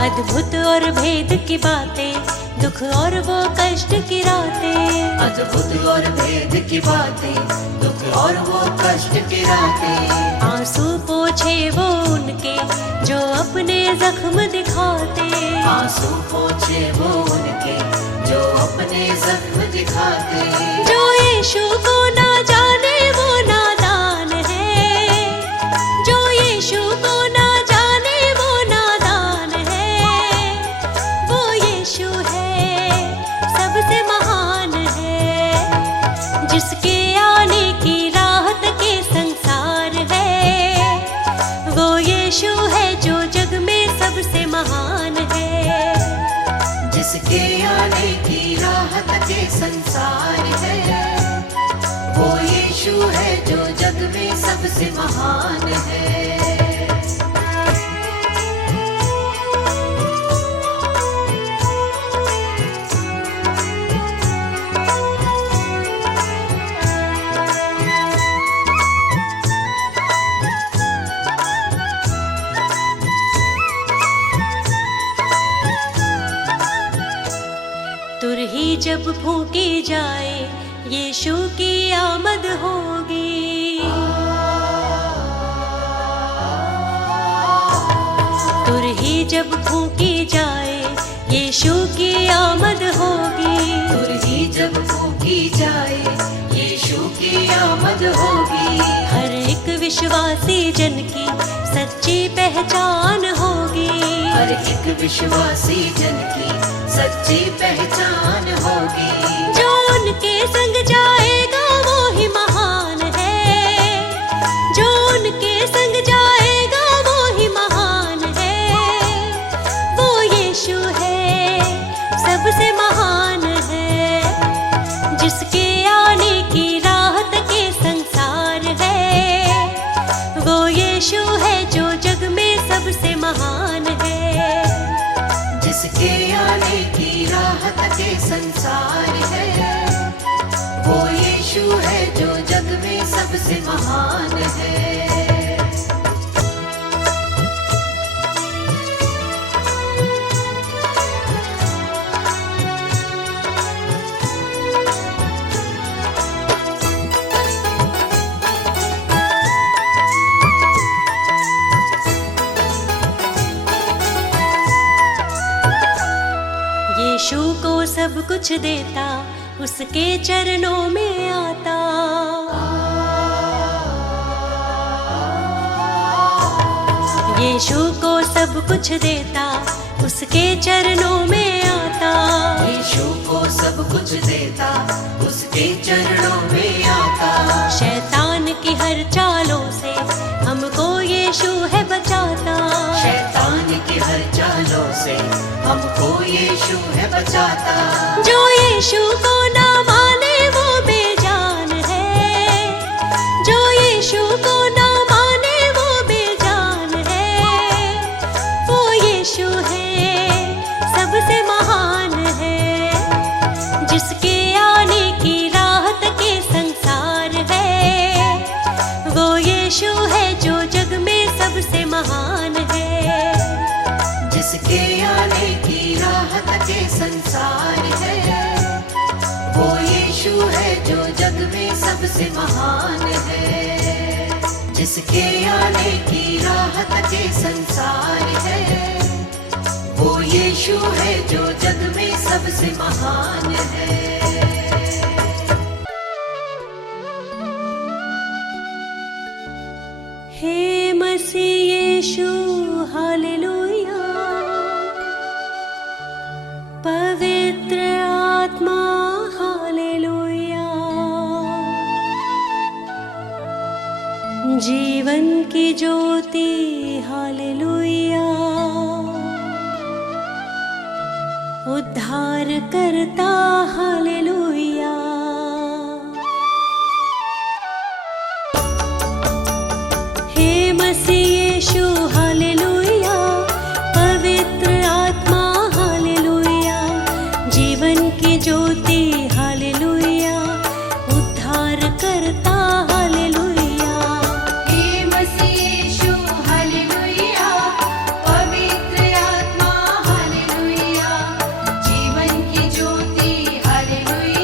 अद्भुत और भेद की बातें, दुख और वो कष्ट की रातें। अद्भुत और भेद की बातें, दुख और वो कष्ट की रातें। आंसू पोछे वो उनके जो अपने जख्म दिखाते। आंसू पोछे वो उनके जो अपने जख्म दिखाते। जो यीशु को ना जाने वो नादान है। जो यीशु को ना जाने वो नादान है। वो यीशु है, सबसे महान है। जिसके आने की राहत के संसार है। वो यीशु है जो जग में सबसे महान है। जिसके आने की राहत के संसार है। वो यीशु है जो जग में सबसे महान है। जब फूकी जाए यीशु की आमद होगी। तुरही जब फूकी जाए यीशु की आमद होगी। तुरही जब फूकी जाए यीशु की आमद होगी। हर एक विश्वासी जन की सच्ची पहचान होगी। हर एक विश्वासी जन की सच्ची पहचान होगी। जो उनके संग जाएगा वो ही महान है। जो उनके संग जाएगा वो ही महान है। वो यीशु है, सबसे महान है। जिसके आने की राहत के संसार है। वो यीशु है जो जग में सबसे महान है। जिसके आने की राहत के संसार है। वो यीशु है जो जग में सबसे महान है। यीशु को सब कुछ देता, उसके चरणों में आता। यीशु को सब कुछ देता, उसके चरणों में आता। यीशु को सब कुछ देता, उसके चरणों में आता। शैतान की हर चालों से हमको यीशु है बचाता। शैतान की हर चालों से हमको यीशु है बचाता। जो यीशु को ना माने वो बेजान है। जो यीशु को ना माने वो बेजान है। वो यीशु है, सबसे महान है। जिसके आने की राहत के संसार है। वो यीशु है जो जग में सबसे महान है। जिसके आने की राहत के संसार है। वो यीशु है जो जग में सबसे महान है। जिसके आने की राहत के संसार है। वो यीशु है जो जग में सबसे महान है। हे मसीह यीशु हालेलुया। पवित्र आत्मा हालेलुया। जीवन की ज्योति हालेलुया। उद्धार करता हालेलुया। हे मसीह यीशु हालेलुया। पवित्र आत्मा हालेलुया। जीवन की ज्योति हालेलुया। उद्धार करता हालेलुया। हे मसीह यीशु हालेलुया। पवित्र आत्मा हालेलुया। जीवन की ज्योति हालेलुया।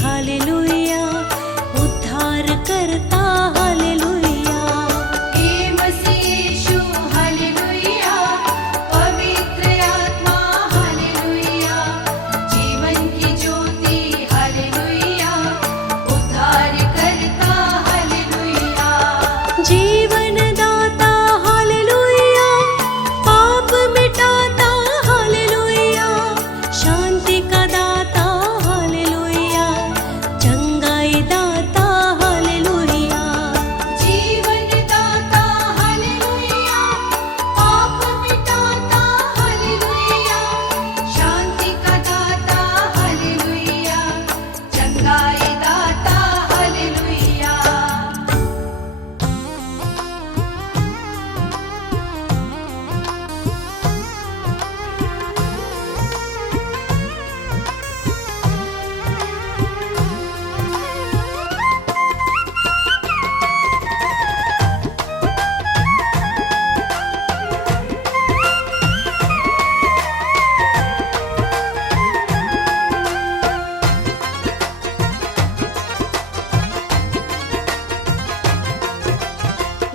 हालेलुया, उद्धार करता हालेलुया। हे मसीह यीशु हालेलुया, पवित्र आत्मा हालेलुया, जीवन की ज्योति हालेलुया, उद्धार करता हालेलुया। जीवन दाता हालेलुया, पाप मिटाता हालेलुया, शांति का दाता हालेलुया, चंगाई दाता हालेलुया। जीवन दाता हालेलुया, पाप मिटाता हालेलुया, शांति का दाता हालेलुया, चंगाई दाता हालेलुया।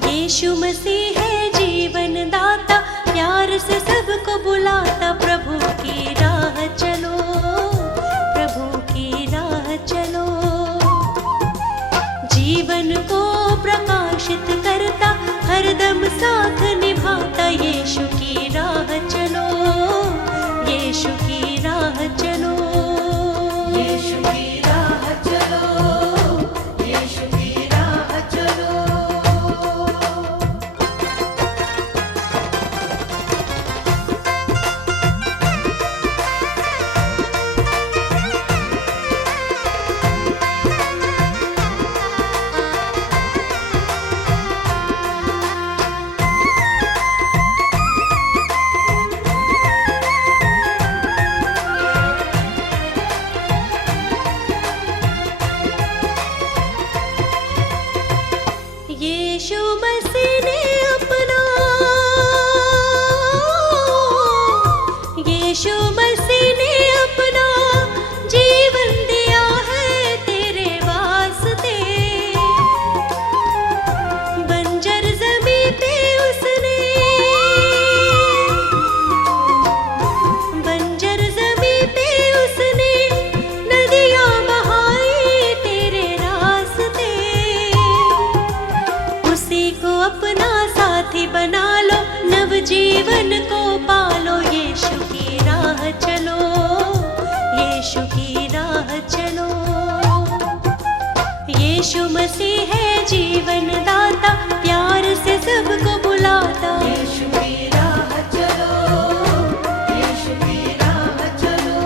यीशु मसीह है जीवन दाता, प्यार से सबको बुलाता। प्रभु की राह चलो, प्रभु की राह चलो, जीवन को प्रकाशित करता, हरदम साथ निभाता। यीशु की राह चलो, यीशु की राह चलो, यीशु की राह चलो, यीशु की राह चलो। यीशु मसीह ने अपना, यीशु मसीह ने अपना जीवन दिया है तेरे वास्ते। बंजर ज़मीं पे उसने, बंजर ज़मीं पे उसने नदियाँ बहाई तेरे रास्ते। उसी को अपना साथी बना लो, नव जीवन को पालो। यीशु की राह चलो, यीशु की राह चलो, यीशु मसीह है जीवन दाता, प्यार से सबको बुलाता। यीशु की राह चलो, यीशु की राह चलो।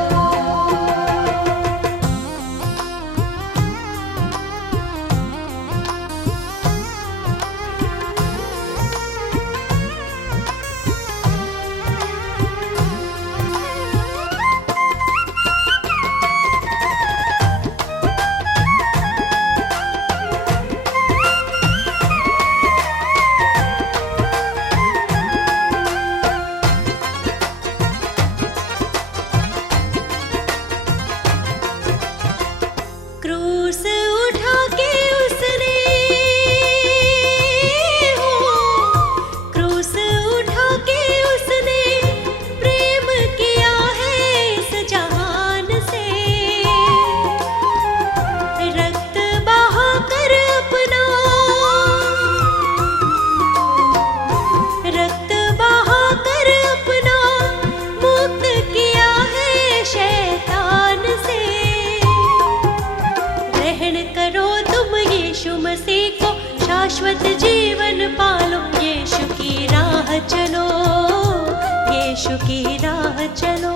क्रूस उठा के उसने, हो क्रूस उठा के उसने प्रेम किया है इस जहान से। रक्त बहा कर अपना, रक्त बहा कर अपना मुक्त किया है शैतान से। ग्रहण करो तुम यीशु मसीह को, शाश्वत जीवन पालो। यीशु की राह चलो, यीशु की राह चलो,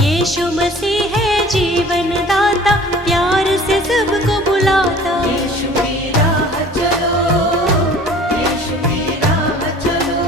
यीशु मसीह है जीवन दाता, प्यार से सबको बुलाता। यीशु की राह चलो, यीशु की राह चलो।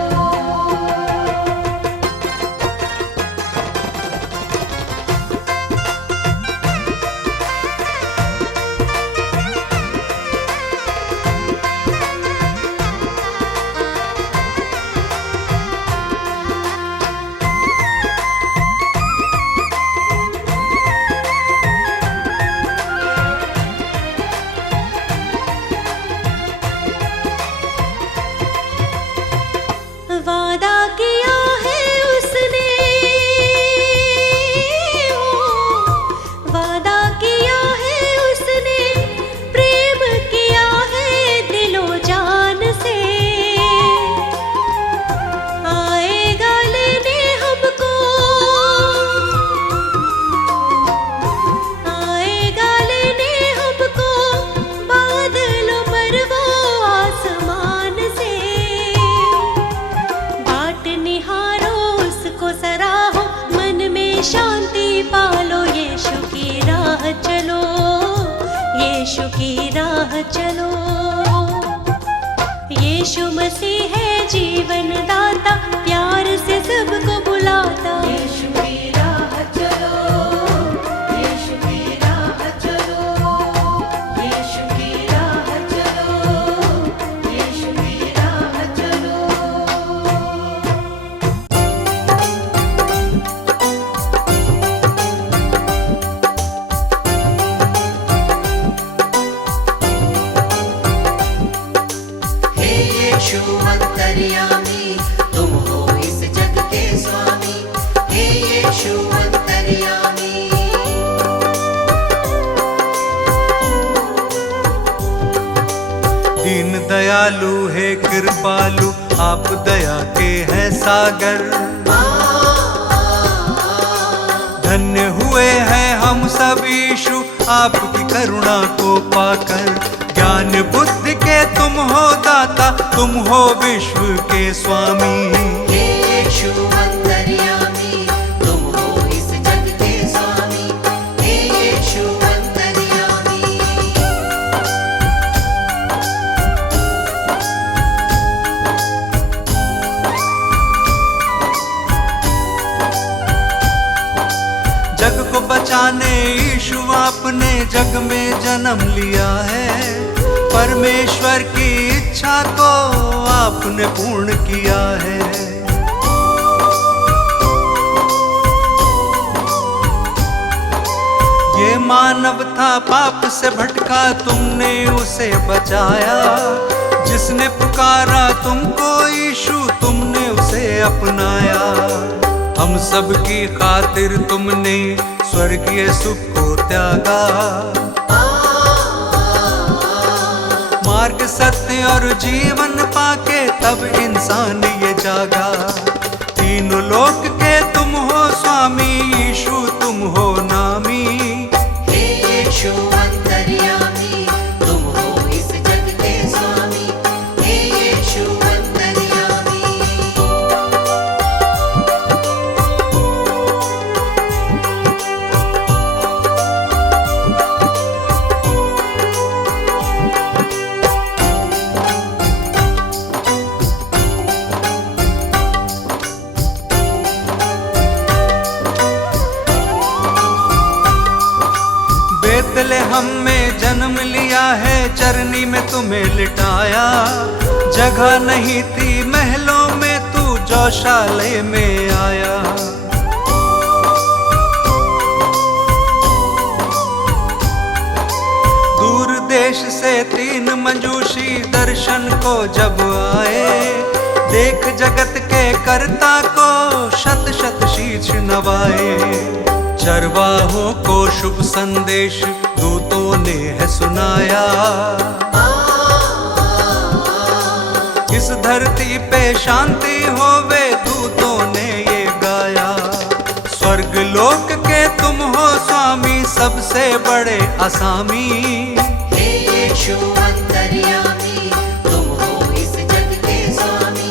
दयालु हे कृपालु, आप दया के हैं सागर। धन्य हुए हैं हम सब यीशु आपकी करुणा को पाकर। ज्ञान बुद्धि के तुम हो दाता, तुम हो विश्व के स्वामी। हे यीशु अंतर्यामी, तुम हो इस जग के स्वामी। हे यीशु अंतर्यामी। जग को बचाने यीशु आपने जग में जन्म लिया है। परमेश्वर की इच्छा को आपने पूर्ण किया है। ये मानव था पाप से भटका, तुमने उसे बचाया। जिसने पुकारा तुमको यीशु, तुमने उसे अपनाया। हम सब की खातिर तुमने स्वर्गीय सुख को त्यागा। मार्ग सत्य और जीवन पाके तब इंसान ये जागा। तीनों लोक के तुम हो स्वामी, यीशु तुम हो नामी। हे यीशु अंतर्यामी, तुम हो इस जग के स्वामी। हे यीशु अंतर्यामी। बेतलेहम में जन्म लिया है, चरनी में तुम्हें लिटाया। जगह नहीं थी महलों में, तू गौशाले में आया। दूर देश से 3 मंजूषी दर्शन को जब आए। देख जगत के कर्ता को शत शत शीश नवाए। चरवाहों को शुभ संदेश दूतों ने है सुनाया। इस धरती पे शांति होवे, दूतों ने ये गाया। स्वर्ग लोक के तुम हो स्वामी, सबसे बड़े असामी। हे यीशु अंतर्यामी, तुम हो इस जग के स्वामी।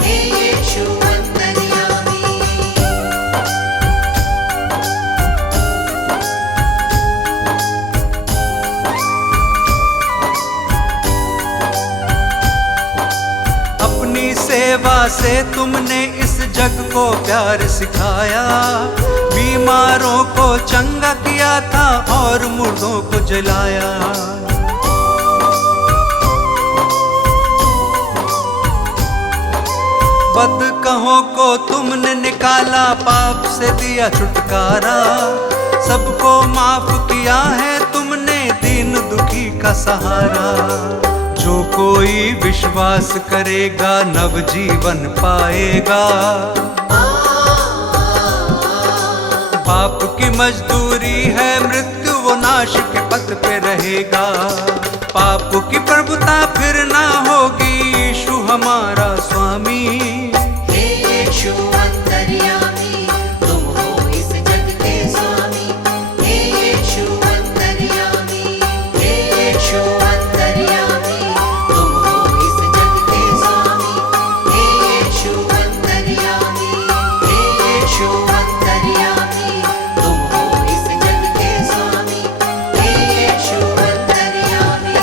हे यीशु अंतर्यामी। अपनी सेवा से तुमने इस जग को प्यार सिखाया। बीमारों को चंगा किया था और मुर्दों को जलाया। बदकहों को तुमने निकाला, पाप से दिया छुटकारा। सबको माफ किया है तुमने, दीन दुखी का सहारा। जो कोई विश्वास करेगा नव जीवन पाएगा। पाप की मजदूरी है मृत्यु, वो नाश के पथ पे रहेगा। पाप की प्रभुता फिर ना होगी, यीशु हमारा स्वामी। हे यीशु अंतर्यामी, तुम हो इस जग के स्वामी। हे यीशु अंतर्यामी। हे यीशु अंतर्यामी, तुम हो इस जग के स्वामी। हे यीशु अंतर्यामी। हे यीशु अंतर्यामी, तुम हो इस जग के स्वामी। हे यीशु अंतर्यामी।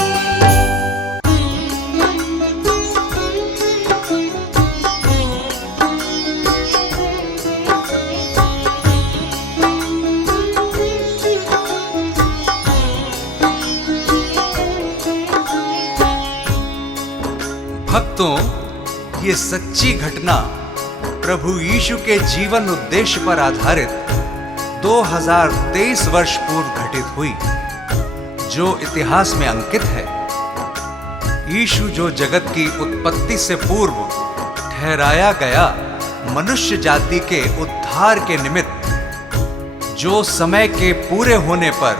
भक्तों, ये सच्ची घटना प्रभु यीशु के जीवन उद्देश्य पर आधारित 2023 वर्ष पूर्व घटित हुई, जो इतिहास में अंकित है। यीशु जो जगत की उत्पत्ति से पूर्व ठहराया गया मनुष्य जाति के उद्धार के निमित्त, जो समय के पूरे होने पर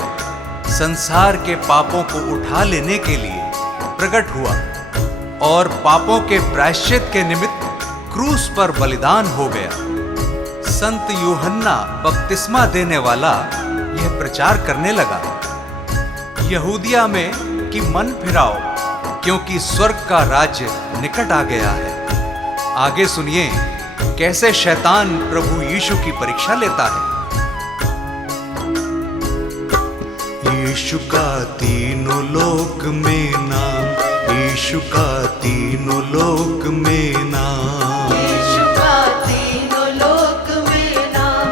संसार के पापों को उठा लेने के लिए प्रकट हुआ, और पापों के प्रायश्चित के निमित्त क्रूस पर बलिदान हो गया। संत यूहन्ना बपतिस्मा देने वाला यह प्रचार करने लगा, यहूदिया में कि मन फिराओ, क्योंकि स्वर्ग का राज्य निकट आ गया है। आगे सुनिए कैसे शैतान प्रभु यीशु की परीक्षा लेता है। यीशु का तीनों लोक में नाम, यीशु का तीनों लोक में नाम, यीशु का तीनों लोक में नाम,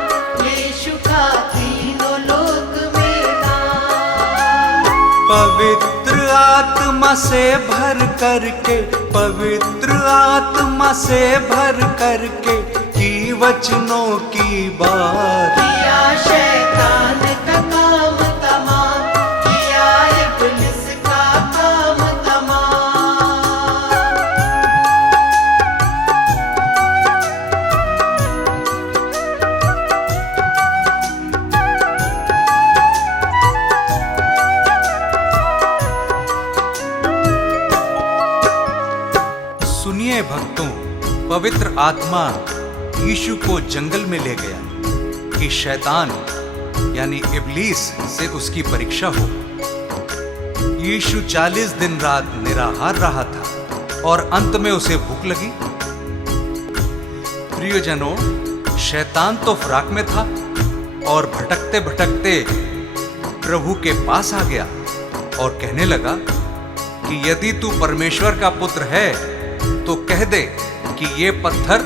यीशु का तीनों लोक में नाम। पवित्र आत्मा से भर करके, पवित्र आत्मा से भर करके की वचनों की बात, किया शैतान का काम तमाम, किया इब्लिस का काम तमाम। सुनिए भक्तों, पवित्र आत्मा यीशु को जंगल में ले गया कि शैतान यानी इब्लीस से उसकी परीक्षा हो। यीशु 40 दिन रात निराहार रहा था और अंत में उसे भूख लगी। प्रियजनों, शैतान तो फराक में था और भटकते भटकते प्रभु के पास आ गया और कहने लगा कि यदि तू परमेश्वर का पुत्र है तो कह दे कि ये पत्थर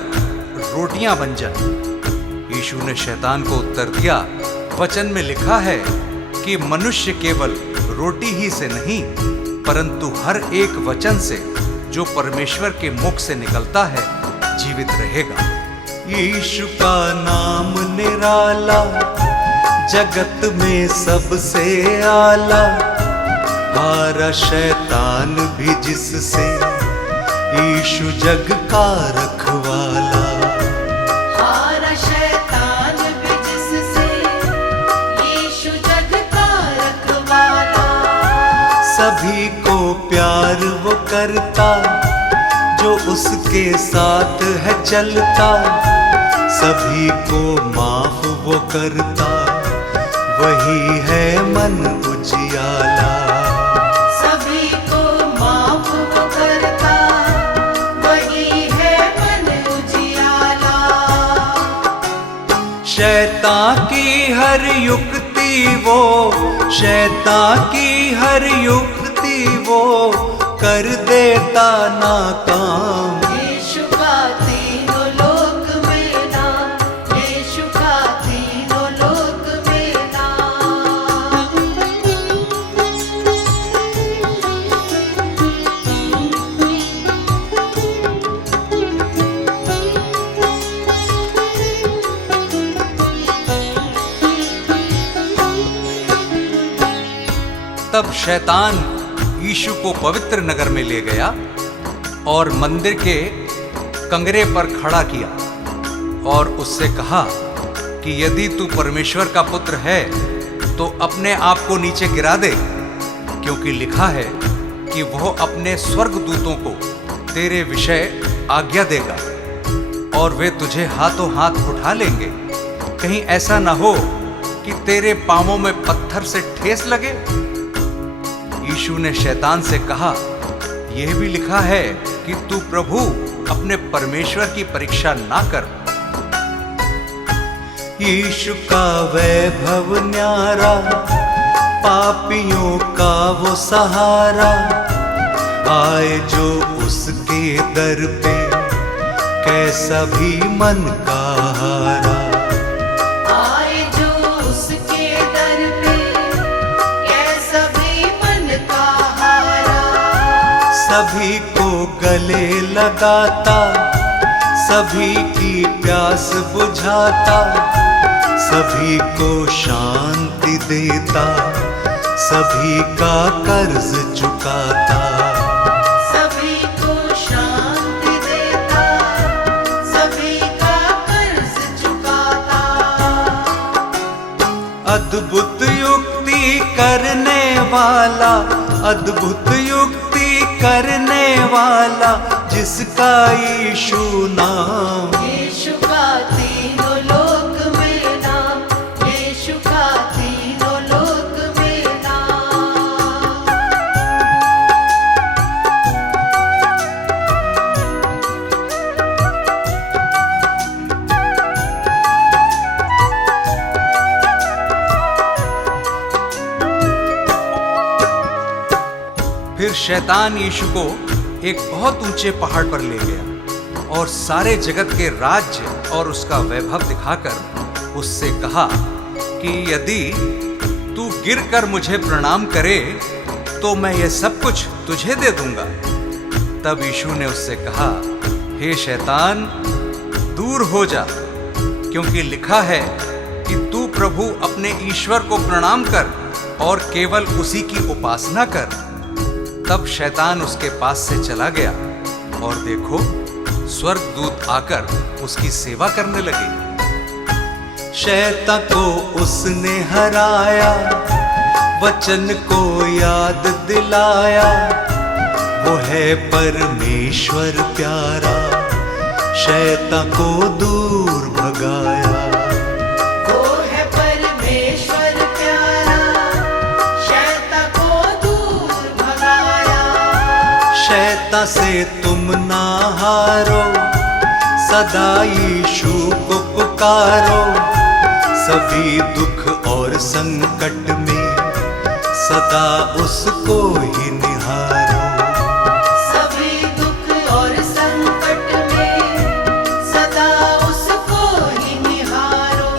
रोटियां बन जाए। यीशु ने शैतान को उत्तर दिया, वचन में लिखा है कि मनुष्य केवल रोटी ही से नहीं परंतु हर एक वचन से जो परमेश्वर के मुख से निकलता है जीवित रहेगा। यीशु का नाम निराला, जगत में सबसे आला, हारा शैतान भी जिससे, यीशु जग का रखवाला। हारा शैतान भी जिससे, यीशु जग का रखवाला। सभी को प्यार वो करता जो उसके साथ है चलता, सभी को माफ वो करता वही है मन उजियाला। सभी को माफ वो करता, वही है मन उजियाला। शैतान की हर युक्ति वो, शैतान की हर युक्ति वो कर देता नाकाम। यीशु का तीनों लोक में नाम, यीशु का तीनों लोक में नाम। तब शैतान यीशु को पवित्र नगर में ले गया और मंदिर के कंगरे पर खड़ा किया और उससे कहा कि यदि तू परमेश्वर का पुत्र है तो अपने आप को नीचे गिरा दे, क्योंकि लिखा है कि वह अपने स्वर्गदूतों को तेरे विषय आज्ञा देगा और वे तुझे हाथों हाथ उठा लेंगे, कहीं ऐसा ना हो कि तेरे पांवों में पत्थर से ठेस लगे। यीशु ने शैतान से कहा, यह भी लिखा है कि तू प्रभु अपने परमेश्वर की परीक्षा ना कर। यीशु का वैभव न्यारा, पापियों का वो सहारा, आए जो उसके दर पे कैसा भी मन का हारा। आए जो उसके दर पे, कैसा भी मन का हारा। सभी को गले लगाता, सभी की प्यास बुझाता, सभी को शांति देता, सभी का कर्ज चुकाता। सभी को शांति देता, सभी का कर्ज चुकाता। अद्भुत युक्ति करने वाला, अद्भुत युक्ति करने वाला जिसका यीशु नाम। यीशु का तीनों लोक में नाम, यीशु का तीनों लोक में नाम। फिर शैतान यीशु को एक बहुत ऊंचे पहाड़ पर ले गया और सारे जगत के राज्य और उसका वैभव दिखाकर उससे कहा कि यदि तू गिरकर मुझे प्रणाम करे तो मैं ये सब कुछ तुझे दे दूंगा। तब यीशु ने उससे कहा, हे शैतान, दूर हो जा, क्योंकि लिखा है कि तू प्रभु अपने ईश्वर को प्रणाम कर और केवल उसी की उपासना कर। तब शैतान उसके पास से चला गया और देखो, स्वर्गदूत आकर उसकी सेवा करने लगे। शैतान को उसने हराया, वचन को याद दिलाया, वो है परमेश्वर प्यारा, शैतान को दूर भगाया। वो है परमेश्वर प्यारा, शैतान को दूर भगाया। शैतान से तुम ना हारो, सदा यीशु को पुकारो, सभी दुख और संकट में सदा उसको ही निहारो। सभी दुख और संकट में सदा उसको ही निहारो।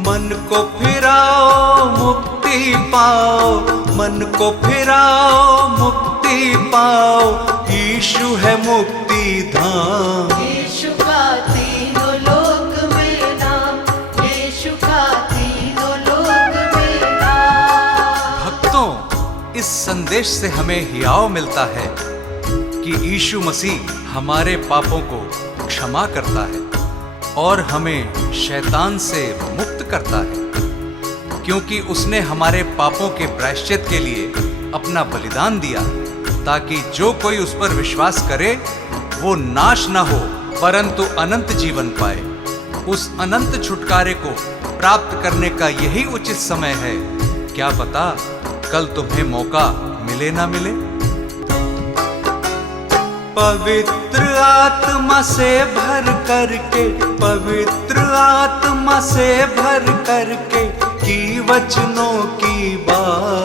मन को फिराओ मुक्ति पाओ, मन को फिराओ मुक्ति पाओ, यीशु है मुक्ति धाम। यीशु का तीनों लोक में नाम, यीशु का तीनों लोक में नाम। भक्तों, इस संदेश से हमें हियाव मिलता है कि यीशु मसीह हमारे पापों को क्षमा करता है और हमें शैतान से मुक्त करता है, क्योंकि उसने हमारे पापों के प्रायश्चित के लिए अपना बलिदान दिया, ताकि जो कोई उस पर विश्वास करे वो नाश न हो परंतु अनंत जीवन पाए। उस अनंत छुटकारे को प्राप्त करने का यही उचित समय है। क्या पता कल तुम्हें मौका मिले ना मिले। पवित्र आत्मा से भर करके, पवित्र आत्मा से भर करके की वचनों की बात